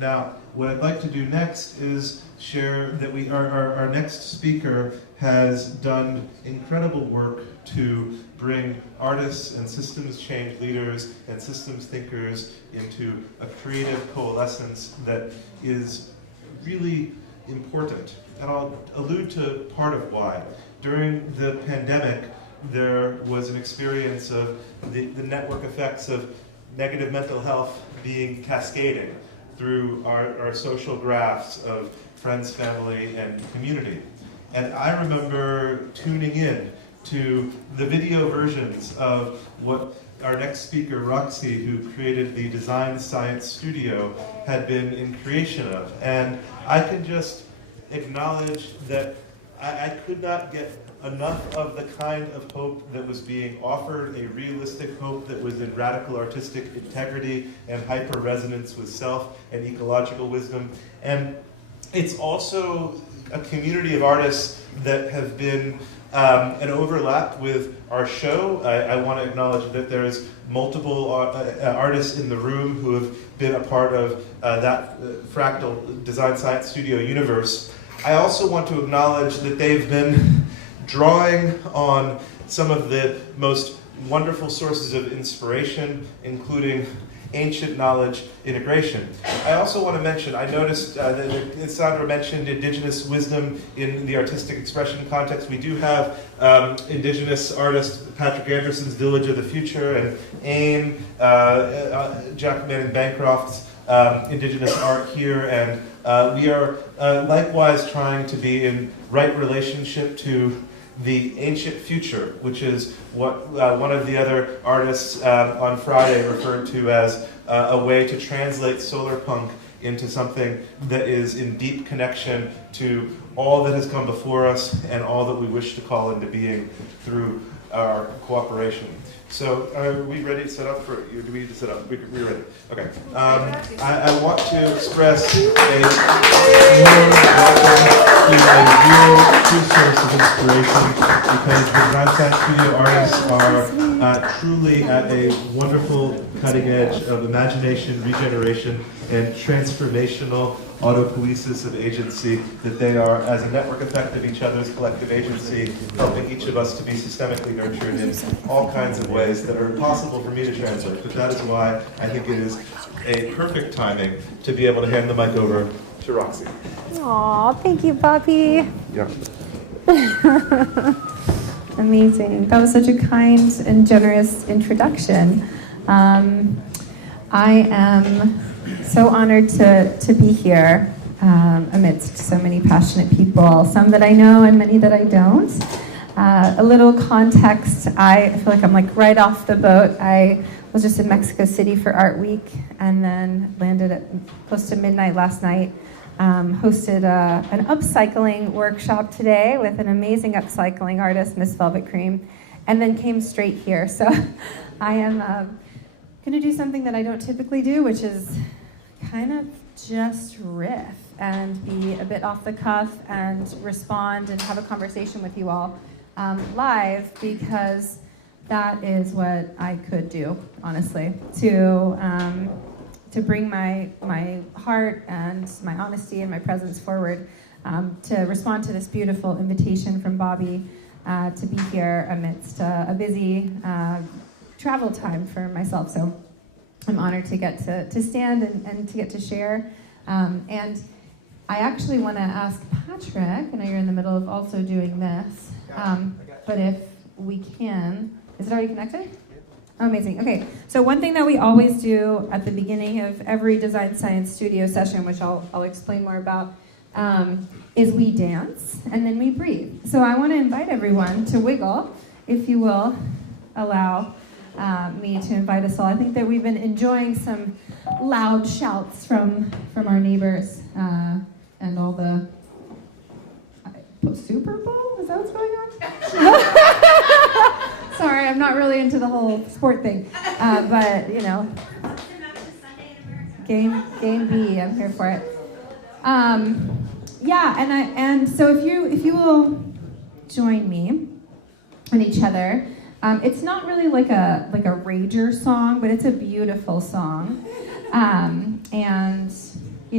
Now, what I'd like to do next is share that our next speaker has done incredible work to bring artists and systems change leaders and systems thinkers into a creative coalescence that is really important. And I'll allude to part of why. During the pandemic, there was an experience of the network effects of negative mental health being cascading through our social graphs of friends, family, and community. And I remember tuning in to the video versions of what our next speaker, Roxy, who created the Design Science Studio, had been in creation of. And I can just acknowledge that I could not get enough of the kind of hope that was being offered, a realistic hope that was in radical artistic integrity and hyper-resonance with self and ecological wisdom. And it's also a community of artists that have been an overlap with our show. I want to acknowledge that there's multiple artists in the room who have been a part of that fractal Design Science Studio universe. I also want to acknowledge that they've been drawing on some of the most wonderful sources of inspiration, including ancient knowledge integration. I also want to mention, I noticed that Sandra mentioned indigenous wisdom in the artistic expression context. We do have indigenous artist Patrick Anderson's Village of the Future, and AIM, Jack Manning Bancroft's indigenous art here, and we are likewise trying to be in right relationship to the ancient future, which is what one of the other artists on Friday referred to as a way to translate solarpunk into something that is in deep connection to all that has come before us and all that we wish to call into being through our cooperation. So are we ready to set up for you? Do we need to set up? We're ready. Okay. I want to express a warm welcome to a real true source of inspiration, because the Design Science Studio artists are truly at a wonderful cutting edge of imagination, regeneration, and transformational autopoiesis of agency, that they are, as a network effect of each other's collective agency, helping each of us to be systemically nurtured in all kinds of ways that are impossible for me to translate. But that is why I think it is a perfect timing to be able to hand the mic over to Roxy. Aw, thank you, Bobby. Yeah. Amazing. That was such a kind and generous introduction. I am so honored to be here amidst so many passionate people, some that I know and many that I don't. A little context, I feel like I'm like right off the boat. I was just in Mexico City for Art Week and then landed at close to midnight last night. Hosted an upcycling workshop today with an amazing upcycling artist, Miss Velvet Cream, and then came straight here. So I am going to do something that I don't typically do, which is kind of just riff and be a bit off the cuff and respond and have a conversation with you all live, because that is what I could do, honestly, to bring my heart and my honesty and my presence forward, to respond to this beautiful invitation from Bobby to be here amidst a busy travel time for myself. So I'm honored to get to stand and to get to share. And I actually want to ask Patrick, I know you're in the middle of also doing this, but if we can, is it already connected? Oh, amazing. Okay, so one thing that we always do at the beginning of every Design Science Studio session, which I'll explain more about, is we dance and then we breathe. So I want to invite everyone to wiggle, if you will allow me to invite us all. I think that we've been enjoying some loud shouts from our neighbors and all the Super Bowl? Is that what's going on? Sorry, I'm not really into the whole sport thing, but you know, game B, I'm here for it. Yeah, and so if you will join me and each other. It's not really like a rager song, but it's a beautiful song. And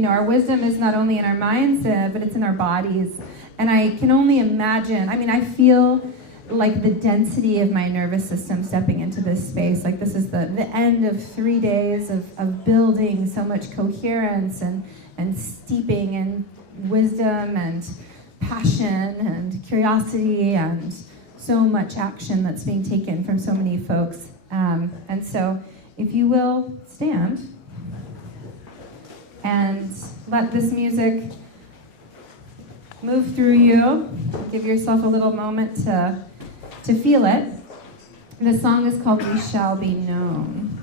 our wisdom is not only in our minds, but it's in our bodies. And I can only imagine, I feel like the density of my nervous system stepping into this space. Like this is the end of 3 days of building so much coherence and steeping in wisdom and passion and curiosity and so much action that's being taken from so many folks. And so if you will stand and let this music move through you, give yourself a little moment to feel it. The song is called We Shall Be Known.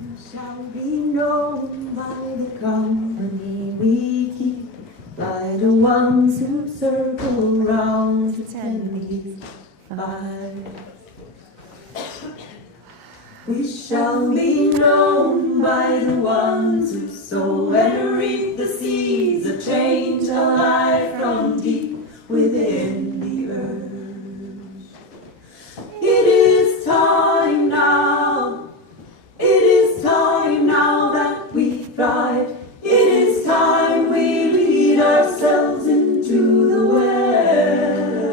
We shall be known by the company we keep, by the ones who circle round to tend these fires. We shall be known by the ones who sow and reap the seeds of change alive from deep within the earth. It is time now, it is time now that we thrive. It is time we lead ourselves into the well.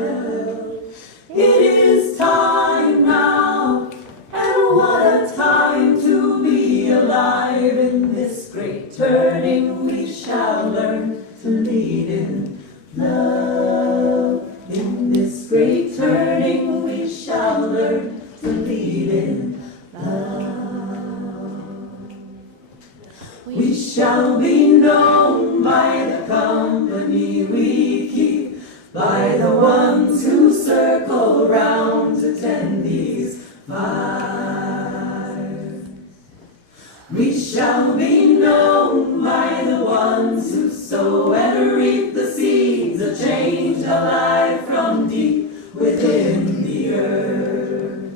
It is time now, and what a time to be alive. In this great turning we shall learn to lead in love. In this great turning we shall learn to lead in love. We shall be known by the company we keep, by the ones who circle round to tend these fires. We shall be known by the ones who sow and reap the seeds of change alive from deep within the earth.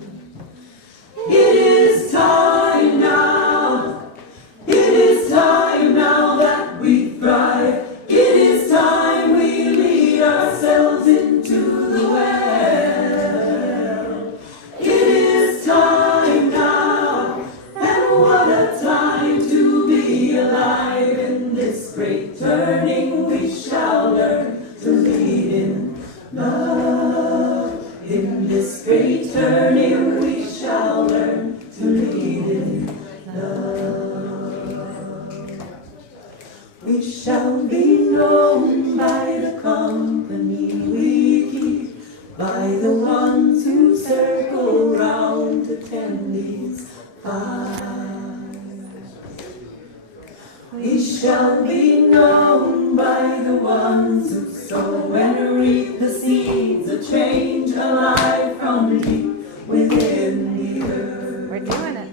It is time now, it is time now that we thrive. It is time we lead ourselves into the well. It is time now, and what a time to be alive. In this great turning we shall learn to lead in love. In this great turning we shall learn to lead in love. We shall be known by the company we keep, by the ones who circle round to tend these fires. We shall be known by the ones who sow and reap the seeds of change alive from deep within the earth. We're doing it.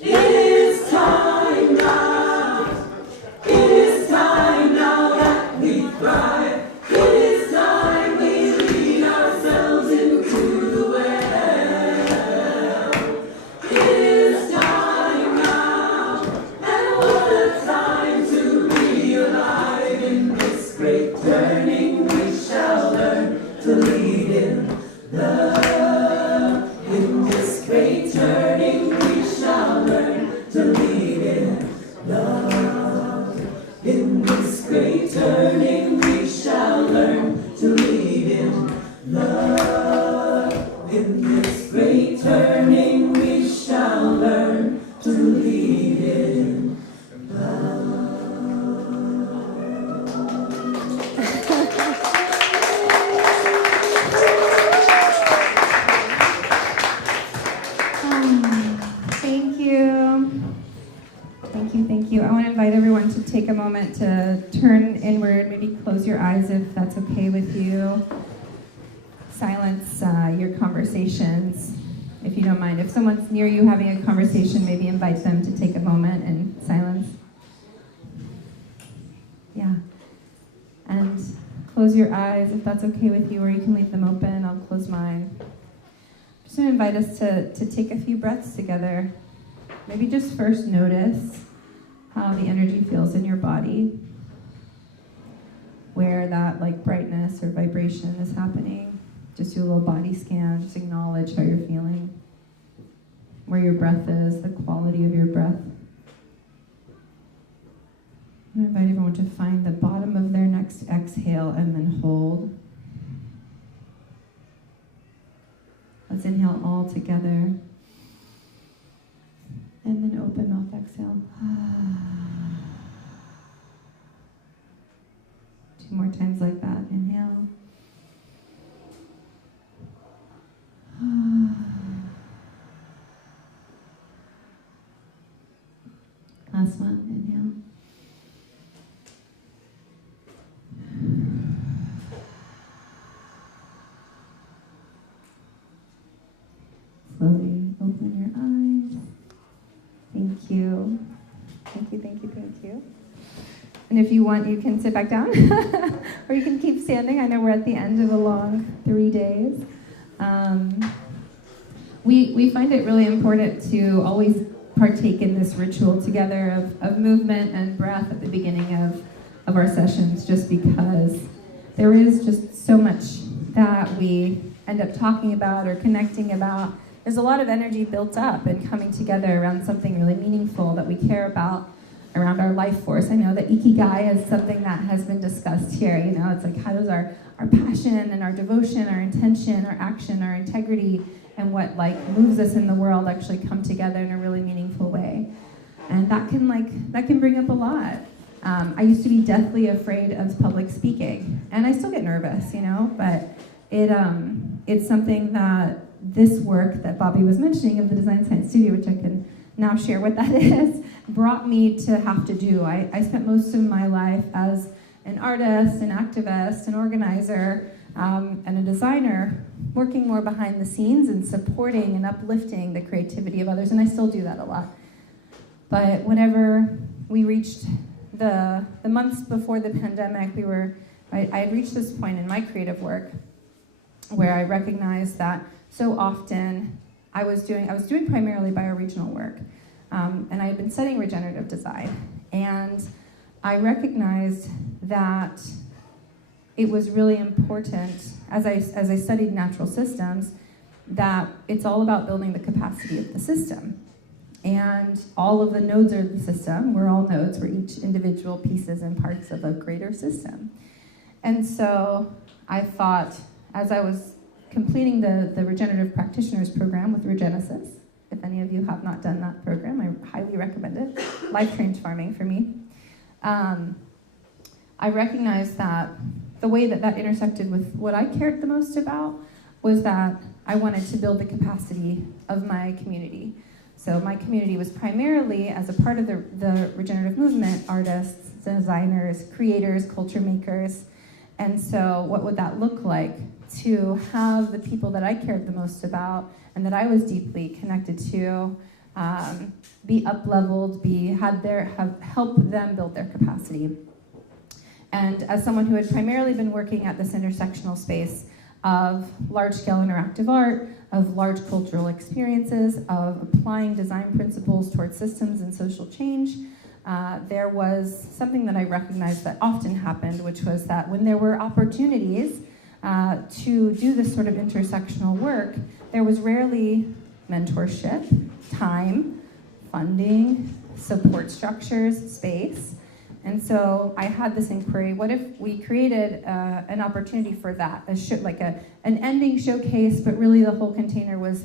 It is time now. It is time now that we thrive. It is time we lead ourselves into the well. It is time now, and what a time to be alive. In this great turning we shall learn to lead in love. In this great turning we shall learn to lead in love. In this great turning we shall learn to lead in love. In this great turning we shall learn to lead in love. Thank you. Thank you, thank you. I want to invite everyone to take a moment to turn inward, maybe close your eyes if that's okay with you. Silence your conversations, if you don't mind. If someone's near you having a conversation, maybe invite them to take a moment in silence. Yeah. And close your eyes if that's okay with you, or you can leave them open. I'll close mine. Just going to invite us to take a few breaths together. Maybe just first notice how the energy feels in your body, where that like brightness or vibration is happening. Just do a little body scan, just acknowledge how you're feeling, where your breath is, the quality of your breath. I'm going to invite everyone to find the bottom of their next exhale and then hold. Let's inhale all together. And then open mouth exhale. 2 more times like that. Inhale. Last one. Inhale. Slowly open your eyes. Thank you. Thank you, thank you, thank you. And if you want, you can sit back down, or you can keep standing. I know we're at the end of a long 3 days. We find it really important to always partake in this ritual together of movement and breath at the beginning of our sessions, just because there is just so much that we end up talking about or connecting about. There's a lot of energy built up and coming together around something really meaningful that we care about, around our life force. I know that Ikigai is something that has been discussed here. You know, it's like, how does our passion and our devotion, our intention, our action, our integrity, and what moves us in the world actually come together in a really meaningful way. And that can bring up a lot. I used to be deathly afraid of public speaking, and I still get nervous, you know, but it's something that this work that Bobby was mentioning of the Design Science Studio, which I can now share what that is, brought me to have to do. I spent most of my life as an artist, an activist, an organizer, and a designer, working more behind the scenes and supporting and uplifting the creativity of others, and I still do that a lot. But whenever we reached the months before the pandemic, I had reached this point in my creative work where I recognized that so often I was doing primarily bioregional work, and I had been studying regenerative design, and I recognized that it was really important as I studied natural systems that it's all about building the capacity of the system. And all of the nodes of the system, we're all nodes, we're each individual pieces and parts of a greater system. And so I thought, as I was completing the Regenerative Practitioners Program with Regenesis, if any of you have not done that program, I highly recommend it. Life transforming for me. I recognized that the way that intersected with what I cared the most about was that I wanted to build the capacity of my community. So my community was primarily, as a part of the regenerative movement, artists, designers, creators, culture makers. And so what would that look like to have the people that I cared the most about and that I was deeply connected to be up-leveled, have helped them build their capacity. And as someone who had primarily been working at this intersectional space of large-scale interactive art, of large cultural experiences, of applying design principles towards systems and social change, there was something that I recognized that often happened, which was that when there were opportunities to do this sort of intersectional work, there was rarely mentorship, time, funding, support structures, space. And so I had this inquiry, what if we created an opportunity for that, an ending showcase, but really the whole container was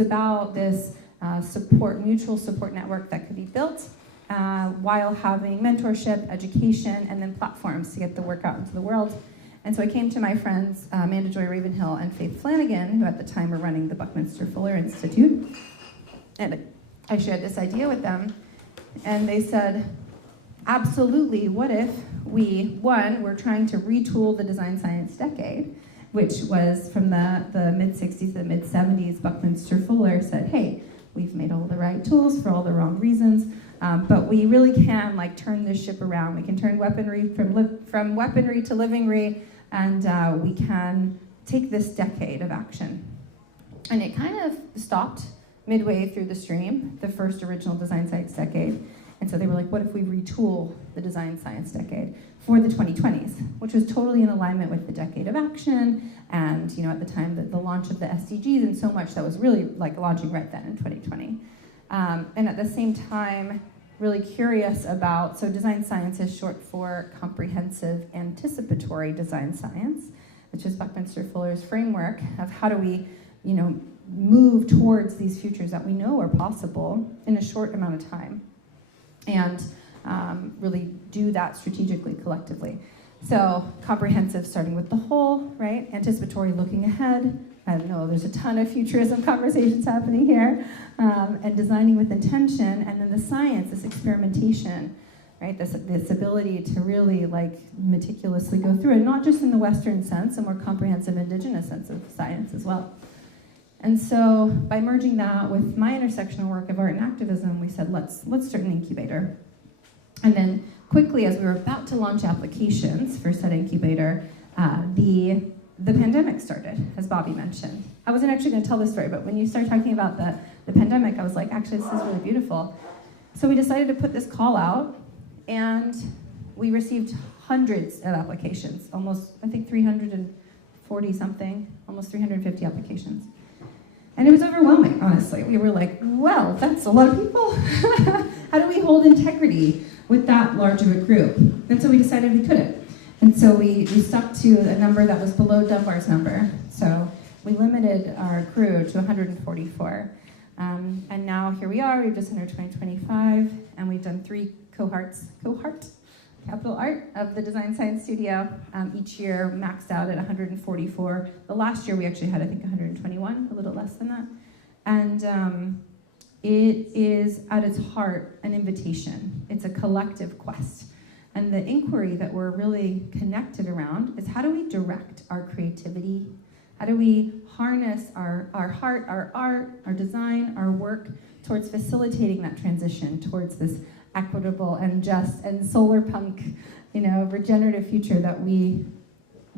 about this mutual support network that could be built while having mentorship, education, and then platforms to get the work out into the world. And so I came to my friends, Amanda Joy Ravenhill and Faith Flanagan, who at the time were running the Buckminster Fuller Institute. And I shared this idea with them, and they said, absolutely, what if we're trying to retool the design science decade, which was from the mid-60s to the mid-70s. Buckminster Fuller said, hey, we've made all the right tools for all the wrong reasons, but we really can turn this ship around. We can turn weaponry from weaponry to livingry, and we can take this decade of action. And it kind of stopped midway through the stream, the first original design science decade. And so they were like, what if we retool the design science decade for the 2020s, which was totally in alignment with the decade of action and, at the time, the launch of the SDGs and so much that was really launching right then in 2020. And at the same time, really curious about, so design science is short for comprehensive anticipatory design science, which is Buckminster Fuller's framework of how do we, move towards these futures that we know are possible in a short amount of time, and really do that strategically, collectively. So comprehensive, starting with the whole, right? Anticipatory, looking ahead. I don't know, there's a ton of futurism conversations happening here. And designing with intention, and then the science, this experimentation, right? This ability to really meticulously go through it, not just in the Western sense, a more comprehensive indigenous sense of science as well. And so by merging that with my intersectional work of art and activism, we said, let's start an incubator. And then quickly, as we were about to launch applications for said incubator, the pandemic started, as Bobby mentioned. I wasn't actually going to tell this story, but when you start talking about the pandemic, I was like, actually, this is really beautiful. So we decided to put this call out, and we received hundreds of applications, almost, I think, 340 something, almost 350 applications. And it was overwhelming, honestly. We were like, well, that's a lot of people. How do we hold integrity with that large of a group? And so we decided we couldn't. And so we stuck to a number that was below Dunbar's number. So we limited our crew to 144. And now here we are, we've just entered 2025, and we've done 3 cohort, capital art of the Design Science Studio. Each year maxed out at 144. The last year we actually had, I think, 121, a little less than that. And it is at its heart an invitation. It's a collective quest. And the inquiry that we're really connected around is, how do we direct our creativity? How do we harness our heart, our art, our design, our work towards facilitating that transition towards this equitable and just and solar punk, regenerative future that we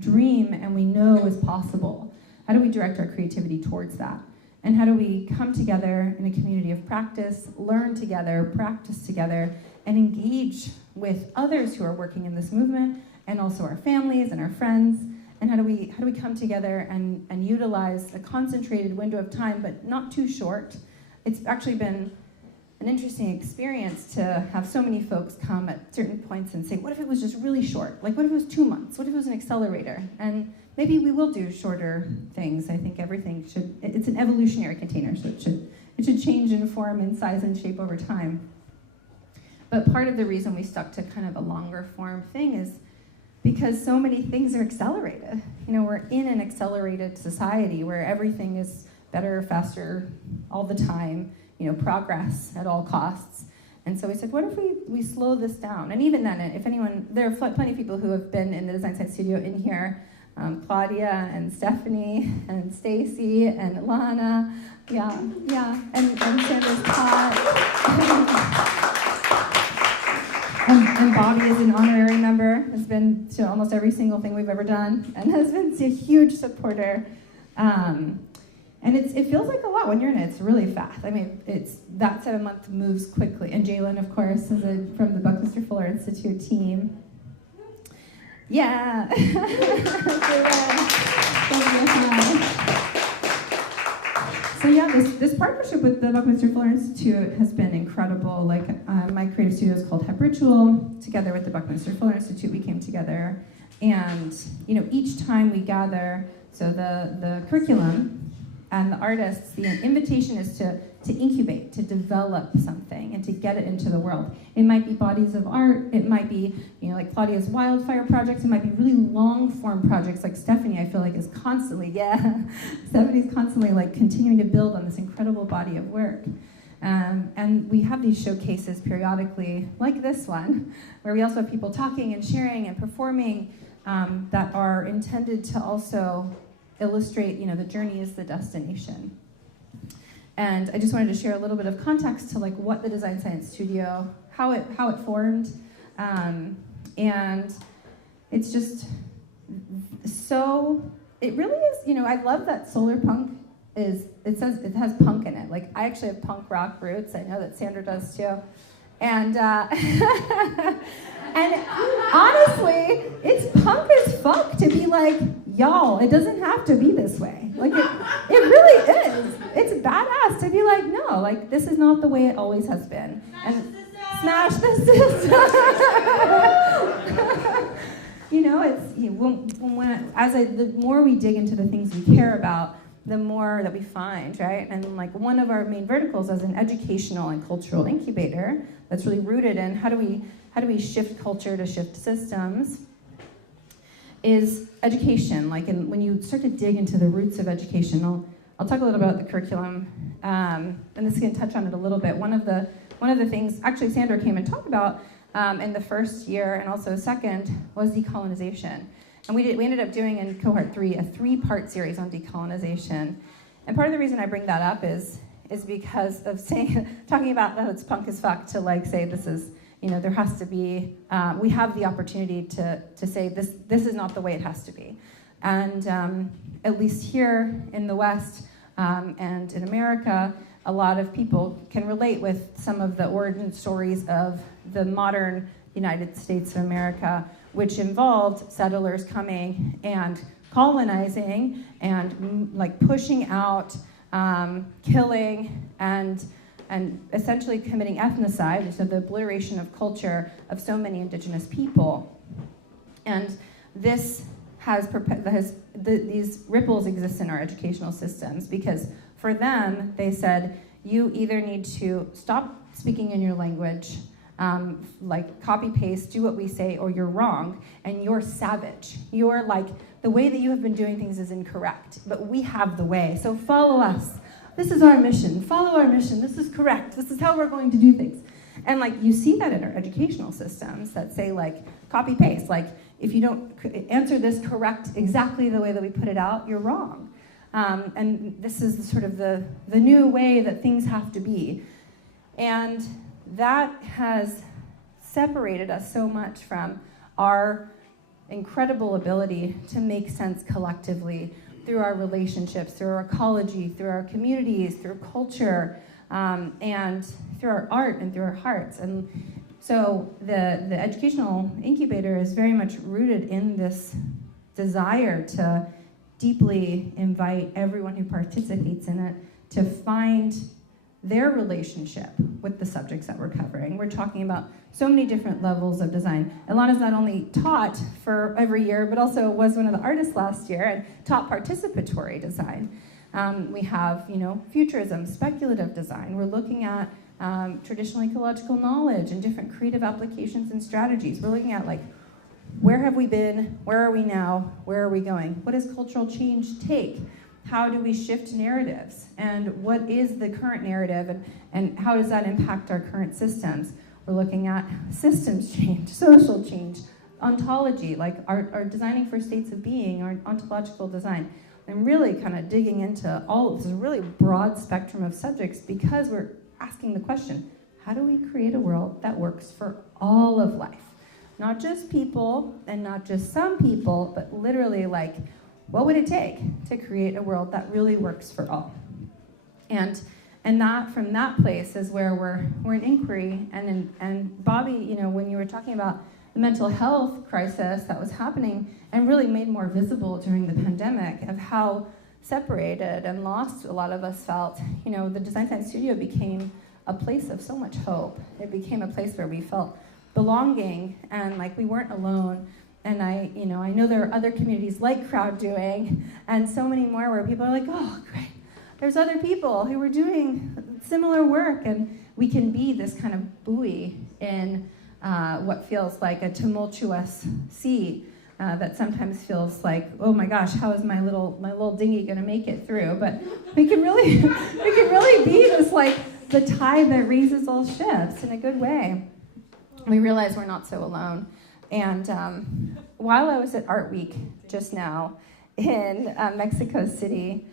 dream and we know is possible? How do we direct our creativity towards that? And how do we come together in a community of practice, learn together, practice together, and engage with others who are working in this movement, and also our families and our friends? And how do we come together and utilize a concentrated window of time, but not too short? It's actually been an interesting experience to have so many folks come at certain points and say, what if it was just really short? Like, what if it was 2 months? What if it was an accelerator? And maybe we will do shorter things. I think everything it's an evolutionary container, so it should change in form and size and shape over time. But part of the reason we stuck to kind of a longer form thing is because so many things are accelerated. We're in an accelerated society where everything is better, faster, all the time, progress at all costs. And so we said, what if we slow this down? And even then, if anyone, there are plenty of people who have been in the Design Science Studio in here, Claudia and Stephanie and Stacy and Lana, and Sandra's Pot. And Bobby is an honorary member, has been to almost every single thing we've ever done, and has been a huge supporter. And it feels like a lot when you're in it. It's really fast. I mean, that 7 month moves quickly. And Jalen, of course, is from the Buckminster Fuller Institute team. Yeah. So yeah, this partnership with the Buckminster Fuller Institute has been incredible. My creative studio is called Heb Ritual. Together with the Buckminster Fuller Institute, we came together, and each time we gather, so the curriculum and the artists, the invitation is to incubate, to develop something, and to get it into the world. It might be bodies of art. It might be, like Claudia's wildfire projects. It might be really long-form projects, like Stephanie, I feel like, is constantly, Stephanie's constantly, continuing to build on this incredible body of work. And we have these showcases periodically, like this one, where we also have people talking and sharing and performing that are intended to also illustrate, the journey is the destination. And I just wanted to share a little bit of context to what the Design Science Studio, how it formed, and it's just so, it really is, I love that solar punk it has punk in it. I actually have punk rock roots. I know that Sandra does too. And and honestly, it's punk as fuck to be like, y'all, it doesn't have to be this way. It really is. It's badass to be like, no, this is not the way it always has been. And Smash the system. The more we dig into the things we care about, the more that we find, right? And like one of our main verticals as an educational and cultural incubator that's really rooted in how do we shift culture to shift systems is education. When you start to dig into the roots of education, I'll talk a little about the curriculum, and this is going to touch on it a little bit. One of the things, actually, Sandra came and talked about in the first year and also second was decolonization. And we ended up doing in cohort 3 a 3-part series on decolonization. And part of the reason I bring that up is because of talking about how it's punk as fuck to say this is, there has to be, we have the opportunity to say this is not the way it has to be. And at least here in the West and in America, a lot of people can relate with some of the origin stories of the modern United States of America, which involved settlers coming and colonizing and pushing out, killing, and essentially committing ethnocide, so the obliteration of culture of so many indigenous people. And this these ripples exist in our educational systems because for them, they said, you either need to stop speaking in your language, copy paste, do what we say, or you're wrong, and you're savage. You're the way that you have been doing things is incorrect, but we have the way, so follow us. This is our mission, follow our mission, this is correct, this is how we're going to do things. And you see that in our educational systems that say copy paste, if you don't answer this correct exactly the way that we put it out, you're wrong. And this is sort of the new way that things have to be. And that has separated us so much from our incredible ability to make sense collectively through our relationships, through our ecology, through our communities, through culture, and through our art and through our hearts. And so the educational incubator is very much rooted in this desire to deeply invite everyone who participates in it to find their relationship with the subjects that we're covering. We're talking about so many different levels of design. Ilana's not only taught for every year, but also was one of the artists last year and taught participatory design. We have, futurism, speculative design. We're looking at traditional ecological knowledge and different creative applications and strategies. We're looking at where have we been? Where are we now? Where are we going? What does cultural change take? How do we shift narratives? And what is the current narrative? And how does that impact our current systems? We're looking at systems change, social change, ontology, our designing for states of being, our ontological design. And really kind of digging into all of this really broad spectrum of subjects because we're asking the question, how do we create a world that works for all of life? Not just people and not just some people, but literally what would it take to create a world that really works for all? And that from that place is where we're in inquiry. And Bobby, when you were talking about the mental health crisis that was happening and really made more visible during the pandemic of how separated and lost a lot of us felt, the Design Science Studio became a place of so much hope. It became a place where we felt belonging and we weren't alone. And I know there are other communities like Crowd Doing and so many more where people are oh, great, there's other people who are doing similar work, and we can be this kind of buoy in what feels like a tumultuous sea that sometimes feels oh my gosh, how is my little dinghy gonna make it through? But we can really be this the tide that raises all ships in a good way. We realize we're not so alone. And while I was at Art Week just now in Mexico City,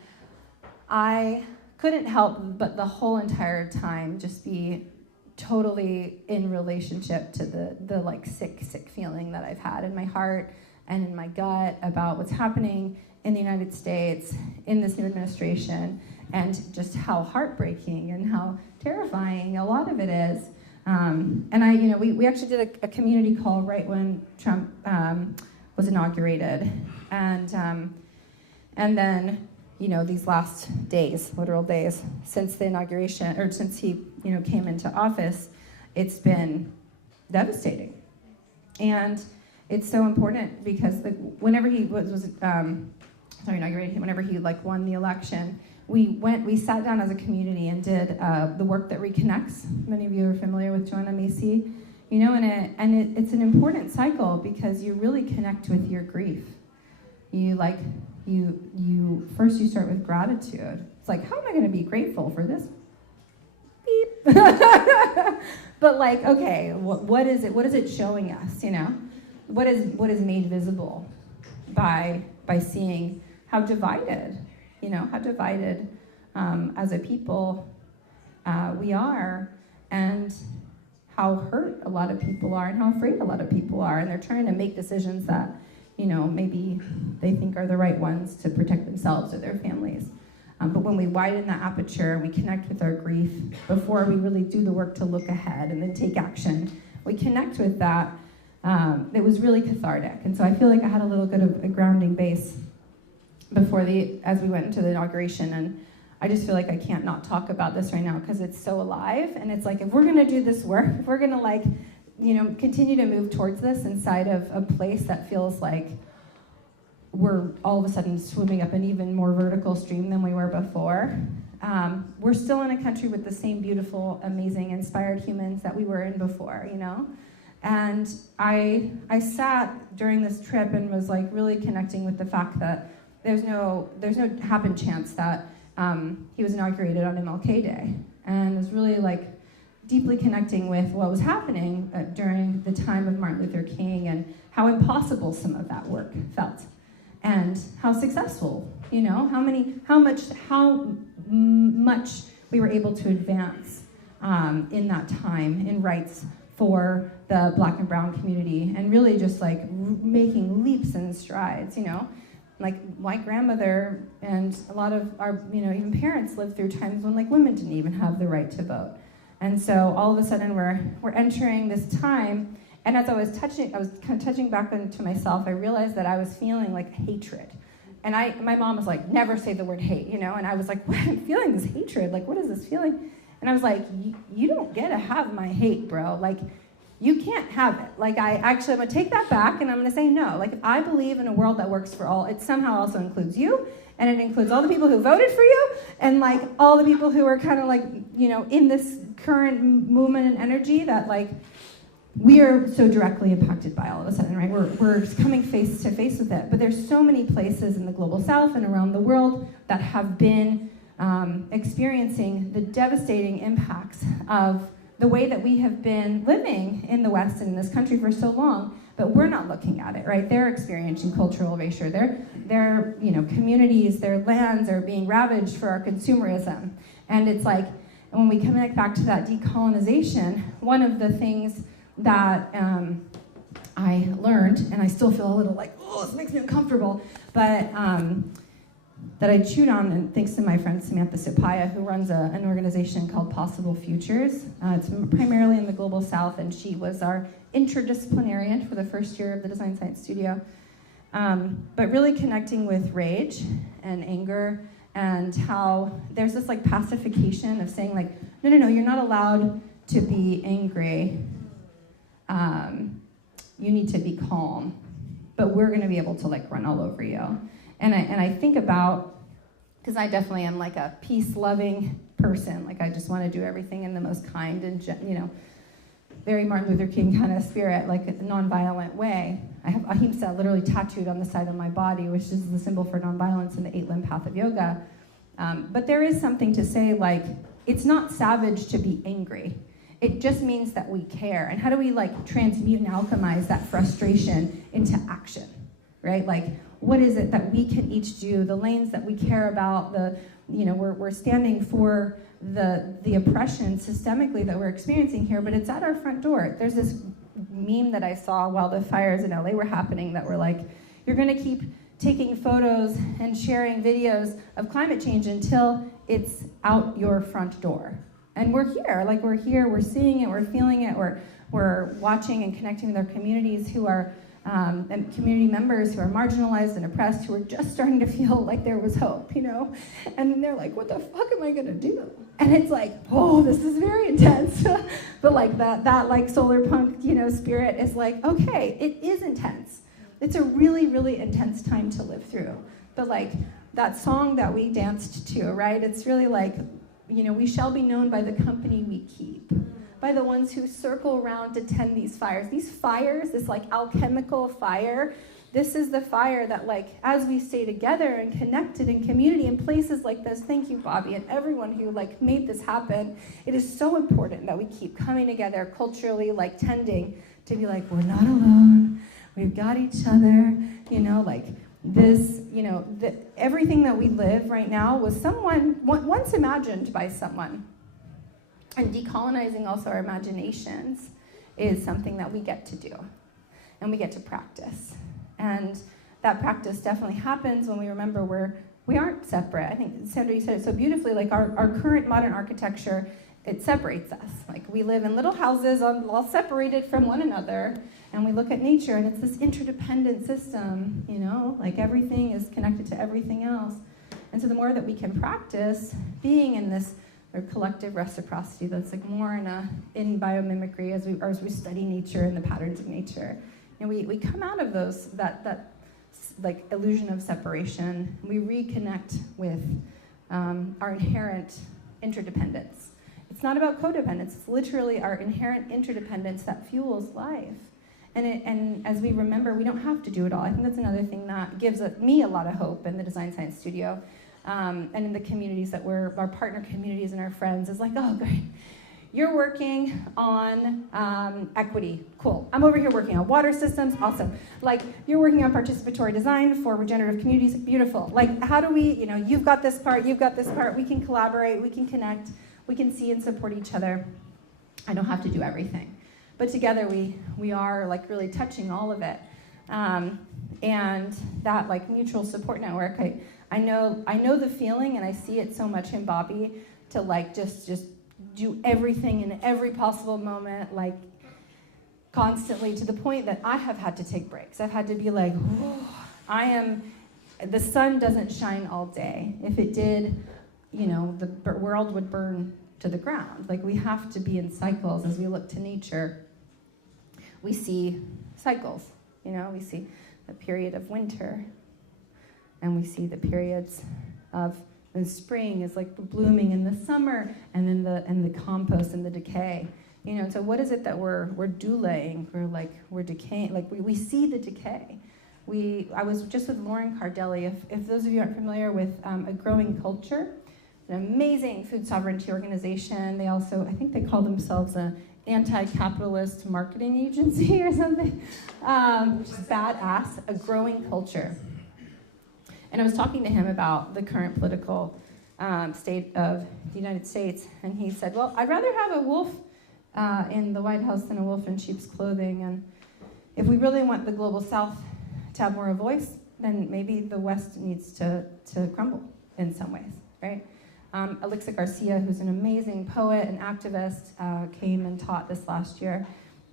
I couldn't help but the whole entire time just be totally in relationship to the sick feeling that I've had in my heart and in my gut about what's happening in the United States, in this new administration, and just how heartbreaking and how terrifying a lot of it is. And we actually did a community call right when Trump was inaugurated, and then these last days, literal days since the inauguration or since he came into office, it's been devastating. And it's so important because whenever he inaugurated, whenever he won the election, we sat down as a community and did the work that reconnects. Many of you are familiar with Joanna Macy, it's an important cycle because you really connect with your grief. You first you start with gratitude. It's like, how am I going to be grateful for this? Beep. But okay, what is it? What is it showing us? What is made visible by seeing how divided, as a people we are, and how hurt a lot of people are, and how afraid a lot of people are, and they're trying to make decisions that, maybe they think are the right ones to protect themselves or their families. But when we widen that aperture and we connect with our grief before we really do the work to look ahead and then take action, we connect with that. It was really cathartic. And so I feel like I had a little bit of a grounding base as we went into the inauguration. And I just feel like I can't not talk about this right now because it's so alive. And it's like, if we're going to do this work, if we're going to continue to move towards this inside of a place that feels like we're all of a sudden swimming up an even more vertical stream than we were before. We're still in a country with the same beautiful, amazing, inspired humans that we were in before, And I sat during this trip and was really connecting with the fact that there's no happen chance that he was inaugurated on MLK Day, and was really deeply connecting with what was happening during the time of Martin Luther King and how impossible some of that work felt. And how successful, how much we were able to advance in that time in rights for the Black and Brown community, and really just making leaps and strides. My grandmother and a lot of our, even parents lived through times when women didn't even have the right to vote, and so all of a sudden we're entering this time. And as I was kind of touching back into myself, I realized that I was feeling hatred. And my mom was like, never say the word hate, And I was like, what? I'm feeling this hatred. What is this feeling? And I was like, you don't get to have my hate, bro. You can't have it. I'm going to take that back, and I'm going to say no. If I believe in a world that works for all, it somehow also includes you, and it includes all the people who voted for you, and all the people who are kind of in this current movement and energy that we are so directly impacted by all of a sudden, right? We're coming face to face with it. But there's so many places in the global south and around the world that have been experiencing the devastating impacts of the way that we have been living in the West and in this country for so long, but we're not looking at it, right? They're experiencing cultural erasure. Their communities, their lands are being ravaged for our consumerism. And it's when we connect back to that decolonization, one of the things that I learned, and I still feel a little this makes me uncomfortable, but that I chewed on, and thanks to my friend Samantha Supaya, who runs an organization called Possible Futures. It's primarily in the Global South, and she was our interdisciplinarian for the first year of the Design Science Studio. But really connecting with rage and anger, and how there's this pacification of saying no, you're not allowed to be angry. You need to be calm, but we're going to be able to run all over you. And I think about, because I definitely am a peace-loving person. I just want to do everything in the most kind and very Martin Luther King kind of spirit, a nonviolent way. I have ahimsa literally tattooed on the side of my body, which is the symbol for nonviolence in the 8-limb path of yoga. But there is something to say it's not savage to be angry. It just means that we care. And how do we transmute and alchemize that frustration into action, right? What is it that we can each do? The lanes that we care about, we're standing for the oppression systemically that we're experiencing here, but it's at our front door. There's this meme that I saw while the fires in LA were happening that were you're gonna keep taking photos and sharing videos of climate change until it's out your front door. And we're here, we're seeing it, we're feeling it, we're watching and connecting with our communities who are and community members who are marginalized and oppressed, who are just starting to feel like there was hope, you know? And they're like, what the fuck am I gonna do? And it's like, oh, this is very intense. But like that like solar punk, you know, spirit is like, okay, it is intense. It's a really, really intense time to live through. But like that song that we danced to, right? It's really like, you know, we shall be known by the company we keep, by the ones who circle around to tend these fires. These fires, this like alchemical fire, this is the fire that like, as we stay together and connected in community in places like this, thank you, Bobby, and everyone who like made this happen, it is so important that we keep coming together culturally, like tending to be like, we're not alone, we've got each other, you know, like this, you know, everything that we live right now was once imagined by someone. And decolonizing also our imaginations is something that we get to do and we get to practice. And that practice definitely happens when we remember we aren't separate. I think, Sandra, you said it so beautifully, like our current modern architecture, it separates us. Like we live in little houses all separated from one another, and we look at nature and it's this interdependent system, you know, like everything is connected to everything else. And so the more that we can practice being in this collective reciprocity that's like more in biomimicry as we study nature and the patterns of nature, and we come out of that like illusion of separation. We reconnect with our inherent interdependence. It's not about codependence. It's literally our inherent interdependence that fuels life. And as we remember, we don't have to do it all. I think that's another thing that gives me a lot of hope in the Design Science Studio, and in the communities that our partner communities and our friends, is like, oh, great. You're working on equity, cool. I'm over here working on water systems, awesome. Like, you're working on participatory design for regenerative communities, beautiful. Like, how do we, you know, you've got this part, we can collaborate, we can connect, we can see and support each other. I don't have to do everything. But together we are like really touching all of it. And that like mutual support network, I know the feeling, and I see it so much in Bobby, to like just do everything in every possible moment, like constantly, to the point that I have had to take breaks. I've had to be like, the sun doesn't shine all day. If it did, you know, the world would burn to the ground. Like, we have to be in cycles. As we look to nature, we see cycles, you know, we see the period of winter, and we see the periods of the spring is like blooming in the summer, and then the compost and the decay, you know. So what is it that we're doulaying? We're decaying. Like we see the decay. I was just with Lauren Cardelli. If those of you aren't familiar with A Growing Culture, an amazing food sovereignty organization. They also, I think they call themselves an anti-capitalist marketing agency or something, which is badass. A Growing Culture. And I was talking to him about the current political state of the United States, and he said, well, I'd rather have a wolf in the White House than a wolf in sheep's clothing, and if we really want the global South to have more of a voice, then maybe the West needs to crumble in some ways, right? Alexa Garcia, who's an amazing poet and activist, came and taught this last year,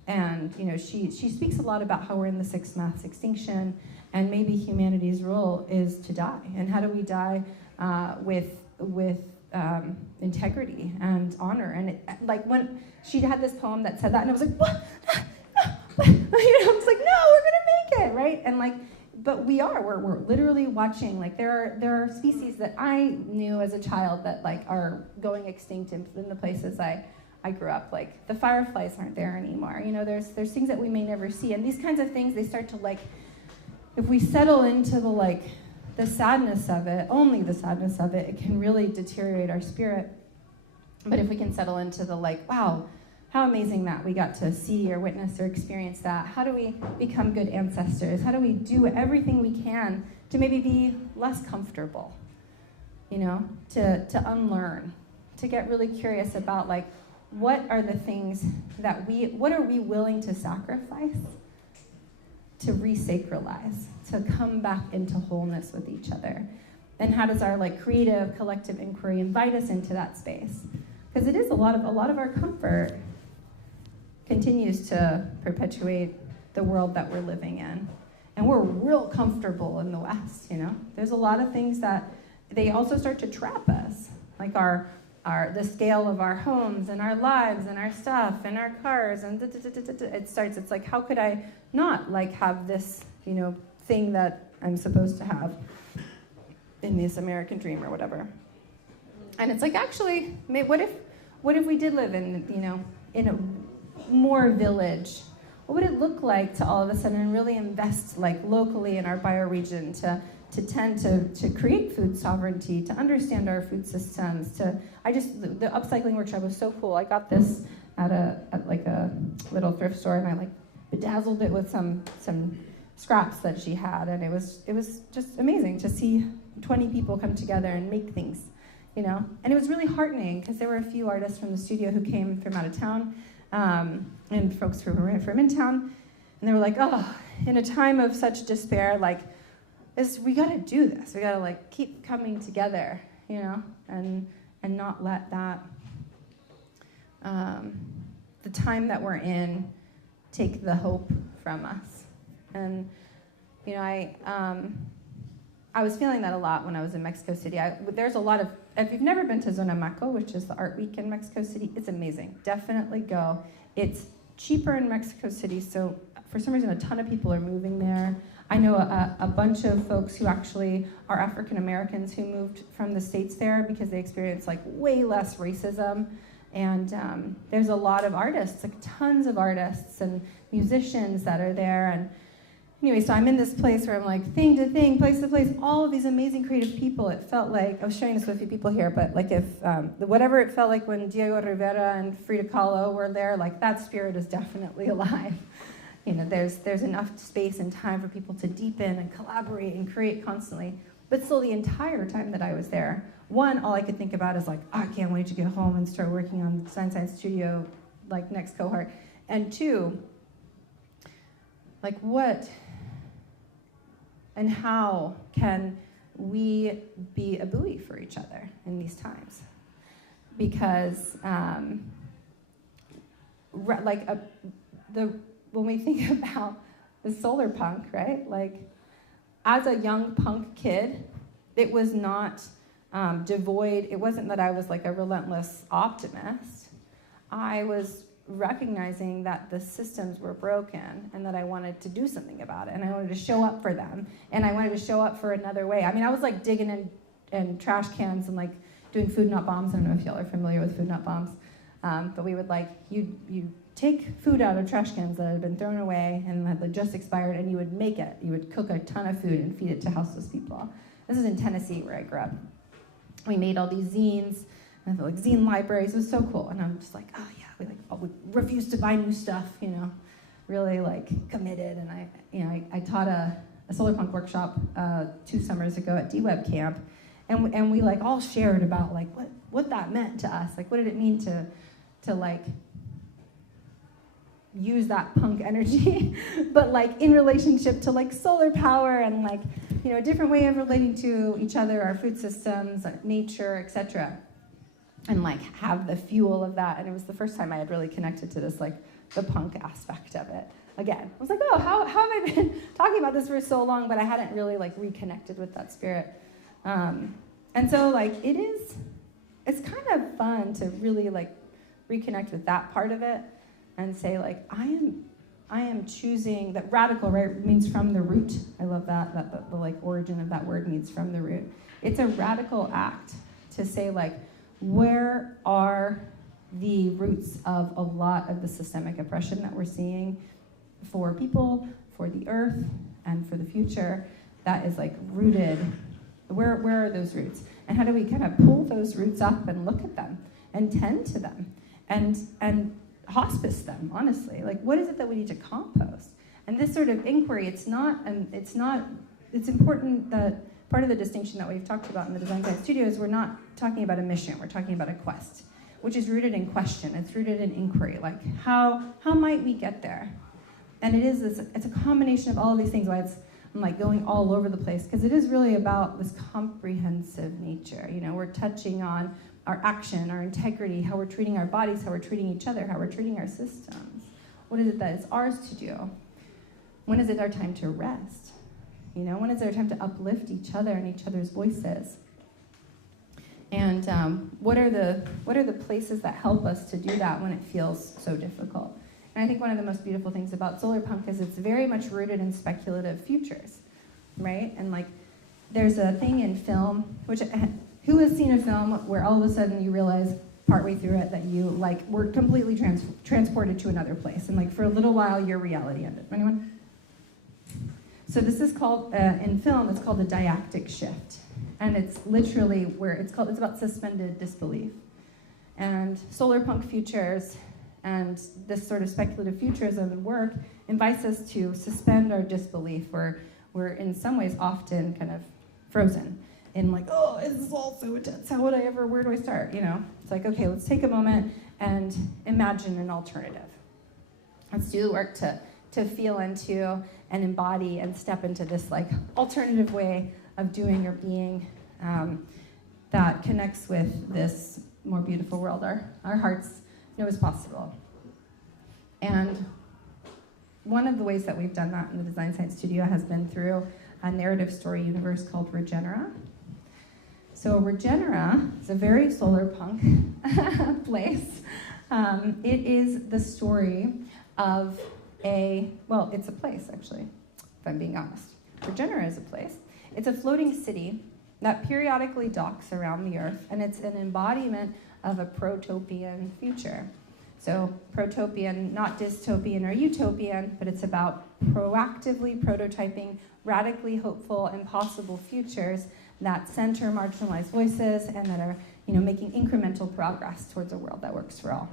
and you know, she speaks a lot about how we're in the sixth mass extinction, and maybe humanity's role is to die. And how do we die with integrity and honor? And it, like when she had this poem that said that, and I was like, what? You know, I was like, no, we're gonna make it, right? And like, but we're literally watching. Like there are species that I knew as a child that like are going extinct in the places I grew up. Like the fireflies aren't there anymore. You know, there's things that we may never see, and these kinds of things, they start to like, if we settle into the sadness of it, only the sadness of it, it can really deteriorate our spirit. But if we can settle into the like, wow, how amazing that we got to see or witness or experience that. How do we become good ancestors? How do we do everything we can to maybe be less comfortable, you know, to unlearn, to get really curious about like, what are the things that what are we willing to sacrifice to resacralize, to come back into wholeness with each other? And how does our like creative collective inquiry invite us into that space? Because it is a lot of our comfort continues to perpetuate the world that we're living in. And we're real comfortable in the West, you know? There's a lot of things that they also start to trap us, like the scale of our homes and our lives and our stuff and our cars and it's like, how could I not like have this, you know, thing that I'm supposed to have in this American dream or whatever? And it's like, actually, what if we did live in, you know, in a more village? What would it look like to all of a sudden really invest like locally in our bioregion to tend to create food sovereignty, to understand our food systems, the upcycling workshop was so cool. I got this at like a little thrift store, and I like bedazzled it with some scraps that she had, and it was just amazing to see 20 people come together and make things, you know? And it was really heartening because there were a few artists from the studio who came from out of town, and folks who were from in town, and they were like, oh, in a time of such despair, like, we gotta do this. We gotta like keep coming together, you know, and not let that, the time that we're in, take the hope from us. And, you know, I was feeling that a lot when I was in Mexico City. There's a lot of, if you've never been to Zonamaco, which is the art week in Mexico City, it's amazing. Definitely go. It's cheaper in Mexico City, so for some reason a ton of people are moving there. I know a bunch of folks who actually are African Americans who moved from the States there because they experienced like way less racism. And there's a lot of artists, like tons of artists and musicians that are there. And anyway, so I'm in this place where I'm like thing to thing, place to place, all of these amazing creative people. It felt like, I was sharing this with a few people here, but like if, whatever it felt like when Diego Rivera and Frida Kahlo were there, like that spirit is definitely alive. You know, there's enough space and time for people to deepen and collaborate and create constantly. But still, the entire time that I was there, one, all I could think about is like, oh, I can't wait to get home and start working on Design Science Studio, like next cohort. And two, like what and how can we be a buoy for each other in these times? Because when we think about the solar punk, right? Like, as a young punk kid, it was not devoid. It wasn't that I was like a relentless optimist. I was recognizing that the systems were broken and that I wanted to do something about it, and I wanted to show up for them, and I wanted to show up for another way. I mean, I was like digging in trash cans and like doing food not bombs. I don't know if y'all are familiar with food not bombs, but we would like, you take food out of trash cans that had been thrown away and had just expired, and you would make it. You would cook a ton of food and feed it to houseless people. This is in Tennessee, where I grew up. We made all these zines, and like zine libraries. It was so cool. And I'm just like, oh yeah, we refused to buy new stuff, you know, really like committed. And I taught a solar punk workshop 2 summers ago at DWeb camp, and we like all shared about like what that meant to us. Like, what did it mean to like use that punk energy, but like in relationship to like solar power and like, you know, a different way of relating to each other, our food systems, nature, etc. And like have the fuel of that. And it was the first time I had really connected to this, like the punk aspect of it. Again, I was like, oh, how have I been talking about this for so long, but I hadn't really like reconnected with that spirit. And so like it's kind of fun to really like reconnect with that part of it. And say like, I am choosing, that radical, right, means from the root. I love that the like origin of that word means from the root. It's a radical act to say like, where are the roots of a lot of the systemic oppression that we're seeing for people, for the earth, and for the future that is like rooted? Where are those roots? And how do we kind of pull those roots up and look at them and tend to them and hospice them, honestly. Like, what is it that we need to compost? And this sort of inquiry, it's important that part of the distinction that we've talked about in the Design Science Studio is we're not talking about a mission, we're talking about a quest, which is rooted in question, it's rooted in inquiry, like how might we get there? And it's a combination of all of these things, why I'm like going all over the place, because it is really about this comprehensive nature. You know, we're touching on our action, our integrity, how we're treating our bodies, how we're treating each other, how we're treating our systems. What is it that is ours to do? when is it our time to rest? You know, when is our time to uplift each other and each other's voices? And what are the places that help us to do that when it feels so difficult? And I think one of the most beautiful things about solarpunk is it's very much rooted in speculative futures, right? And like, there's a thing in film, which, who has seen a film where all of a sudden you realize partway through it that you like were completely transported to another place, and like for a little while your reality ended? Anyone? So this is called, in film, it's called a diactic shift. And it's literally where it's about suspended disbelief. And solarpunk futures and this sort of speculative futurism and work invites us to suspend our disbelief, where we're in some ways often kind of frozen in like, oh, this is all so intense, where do I start, you know? It's like, okay, let's take a moment and imagine an alternative. Let's do the work to feel into and embody and step into this like alternative way of doing or being that connects with this more beautiful world our hearts know is possible. And one of the ways that we've done that in the Design Science Studio has been through a narrative story universe called Regenera. So Regenera is a very solarpunk place. It is the story of it's a place, actually, if I'm being honest. Regenera is a place. It's a floating city that periodically docks around the Earth, and it's an embodiment of a protopian future. So protopian, not dystopian or utopian, but it's about proactively prototyping radically hopeful and possible futures that center marginalized voices and that are, you know, making incremental progress towards a world that works for all.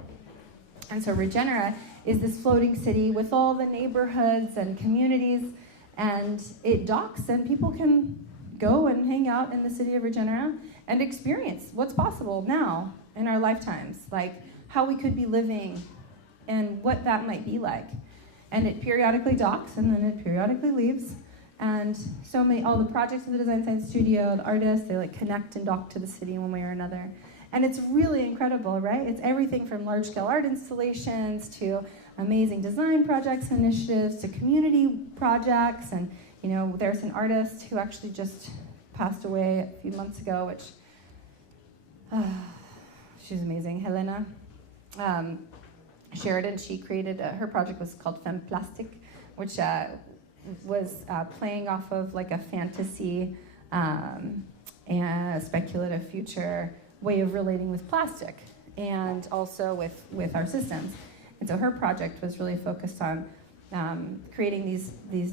And so Regenera is this floating city with all the neighborhoods and communities, and it docks, and people can go and hang out in the city of Regenera and experience what's possible now in our lifetimes, like how we could be living and what that might be like. And it periodically docks, and then it periodically leaves. And all the projects of the Design Science Studio, the artists, they like connect and dock to the city in one way or another. And it's really incredible, right? It's everything from large-scale art installations to amazing design projects and initiatives to community projects. And, you know, there's an artist who actually just passed away a few months ago, which, she's amazing, Helena Sheridan. She created, her project was called Femme Plastic, which was playing off of like a fantasy and a speculative future way of relating with plastic and also with our systems. And so her project was really focused on creating these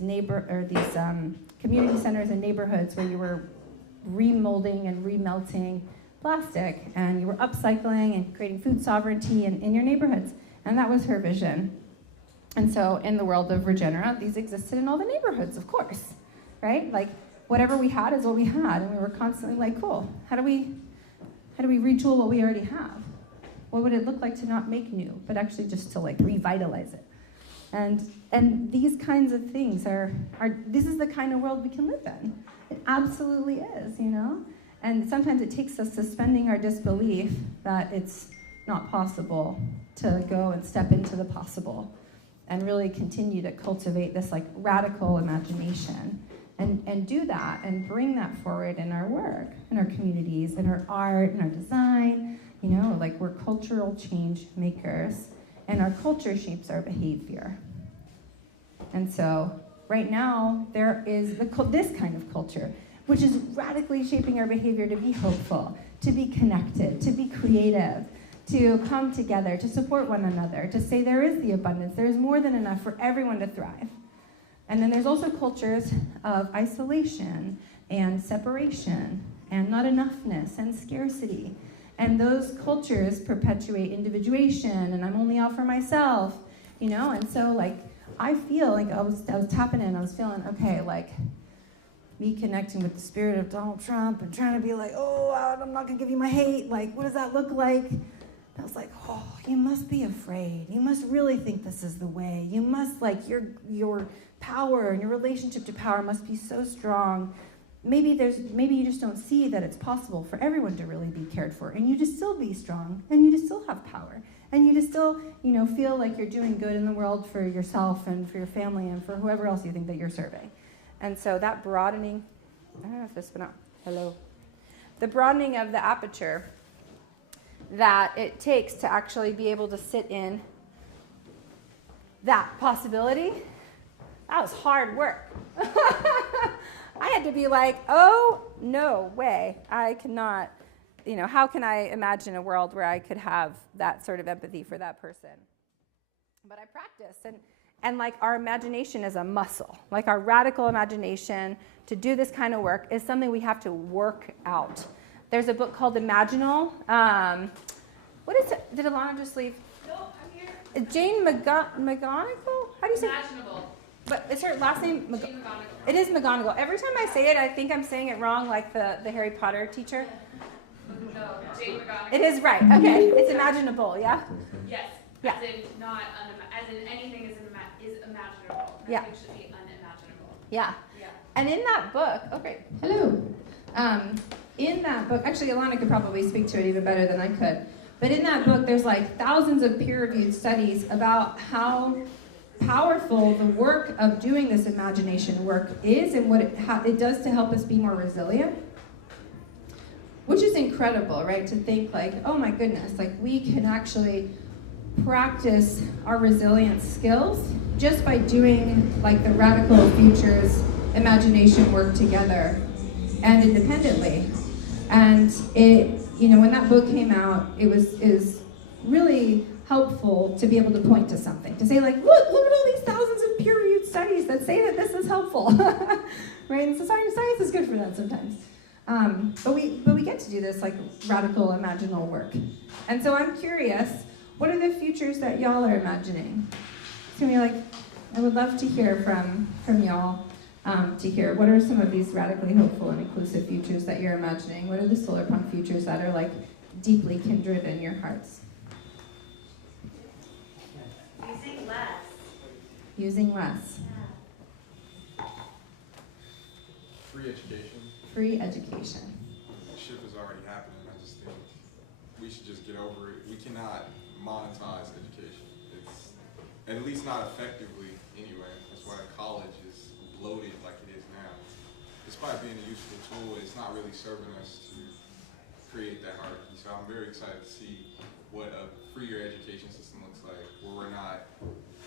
community centers and neighborhoods where you were remolding and remelting plastic, and you were upcycling and creating food sovereignty in your neighborhoods. And that was her vision. And so in the world of Regenera, these existed in all the neighborhoods, of course, right? Like whatever we had is what we had, and we were constantly like, cool, how do we retool what we already have? What would it look like to not make new, but actually just to like revitalize it? And these kinds of things this is the kind of world we can live in. It absolutely is, you know? And sometimes it takes us suspending our disbelief that it's not possible to go and step into the possible and really continue to cultivate this like radical imagination and do that and bring that forward in our work, in our communities, in our art, in our design. You know, like we're cultural change makers, and our culture shapes our behavior. And so right now there is this kind of culture, which is radically shaping our behavior to be hopeful, to be connected, to be creative, to come together, to support one another, to say there is the abundance, there is more than enough for everyone to thrive. And then there's also cultures of isolation and separation and not enoughness and scarcity. And those cultures perpetuate individuation and I'm only out for myself, you know? And so like, I feel like I was tapping in, I was feeling, okay, like me connecting with the spirit of Donald Trump and trying to be like, oh, I'm not gonna give you my hate. Like, what does that look like? I was like, oh, you must be afraid. You must really think this is the way. You must, like, your power and your relationship to power must be so strong. maybe you just don't see that it's possible for everyone to really be cared for, and you just still be strong, and you just still have power, and you just still, feel like you're doing good in the world for yourself and for your family and for whoever else you think that you're serving. And so that broadening, I don't know if this went out. Hello. The broadening of the aperture that it takes to actually be able to sit in that possibility, that was hard work. I had to be like, oh, no way. I cannot, how can I imagine a world where I could have that sort of empathy for that person? But I practiced, and like our imagination is a muscle. Like our radical imagination to do this kind of work is something we have to work out. There's a book called Imaginal. What is it? Did Alana just leave? No, I'm here. Jane McGonigal? How do you say it? Imaginable. But is her last name? Jane McGonigal. It is McGonigal. Every time I say it, I think I'm saying it wrong, like the Harry Potter teacher. No, Jane McGonigal. It is right. Okay, it's imaginable. Yeah. Yes. Yeah. As in anything is imaginable. Yeah. Nothing should be unimaginable. Yeah. Yeah. And in that book, okay, hello. In that book, actually, Alana could probably speak to it even better than I could. But in that book, there's like thousands of peer-reviewed studies about how powerful the work of doing this imagination work is and what it does to help us be more resilient. Which is incredible, right? To think like, oh my goodness, like we can actually practice our resilience skills just by doing like the Radical Futures imagination work together and independently. And it, when that book came out, is really helpful to be able to point to something, to say like, look at all these thousands of peer-reviewed studies that say that this is helpful, right? And so science is good for that sometimes. But we get to do this like radical imaginal work. And so I'm curious, what are the futures that y'all are imagining? It's gonna be like, I would love to hear from y'all, to hear what are some of these radically hopeful and inclusive futures that you're imagining? What are the Solarpunk futures that are like deeply kindred in your hearts? Using less. Using less. Yeah. Free education. Free education. The shift is already happening. I just think we should just get over it. We cannot monetize education. It's at least not effectively anyway. That's why college is bloated like it is now. Despite being a useful tool, it's not really serving us to create that hierarchy. So I'm very excited to see what a freer education system looks like, where we're not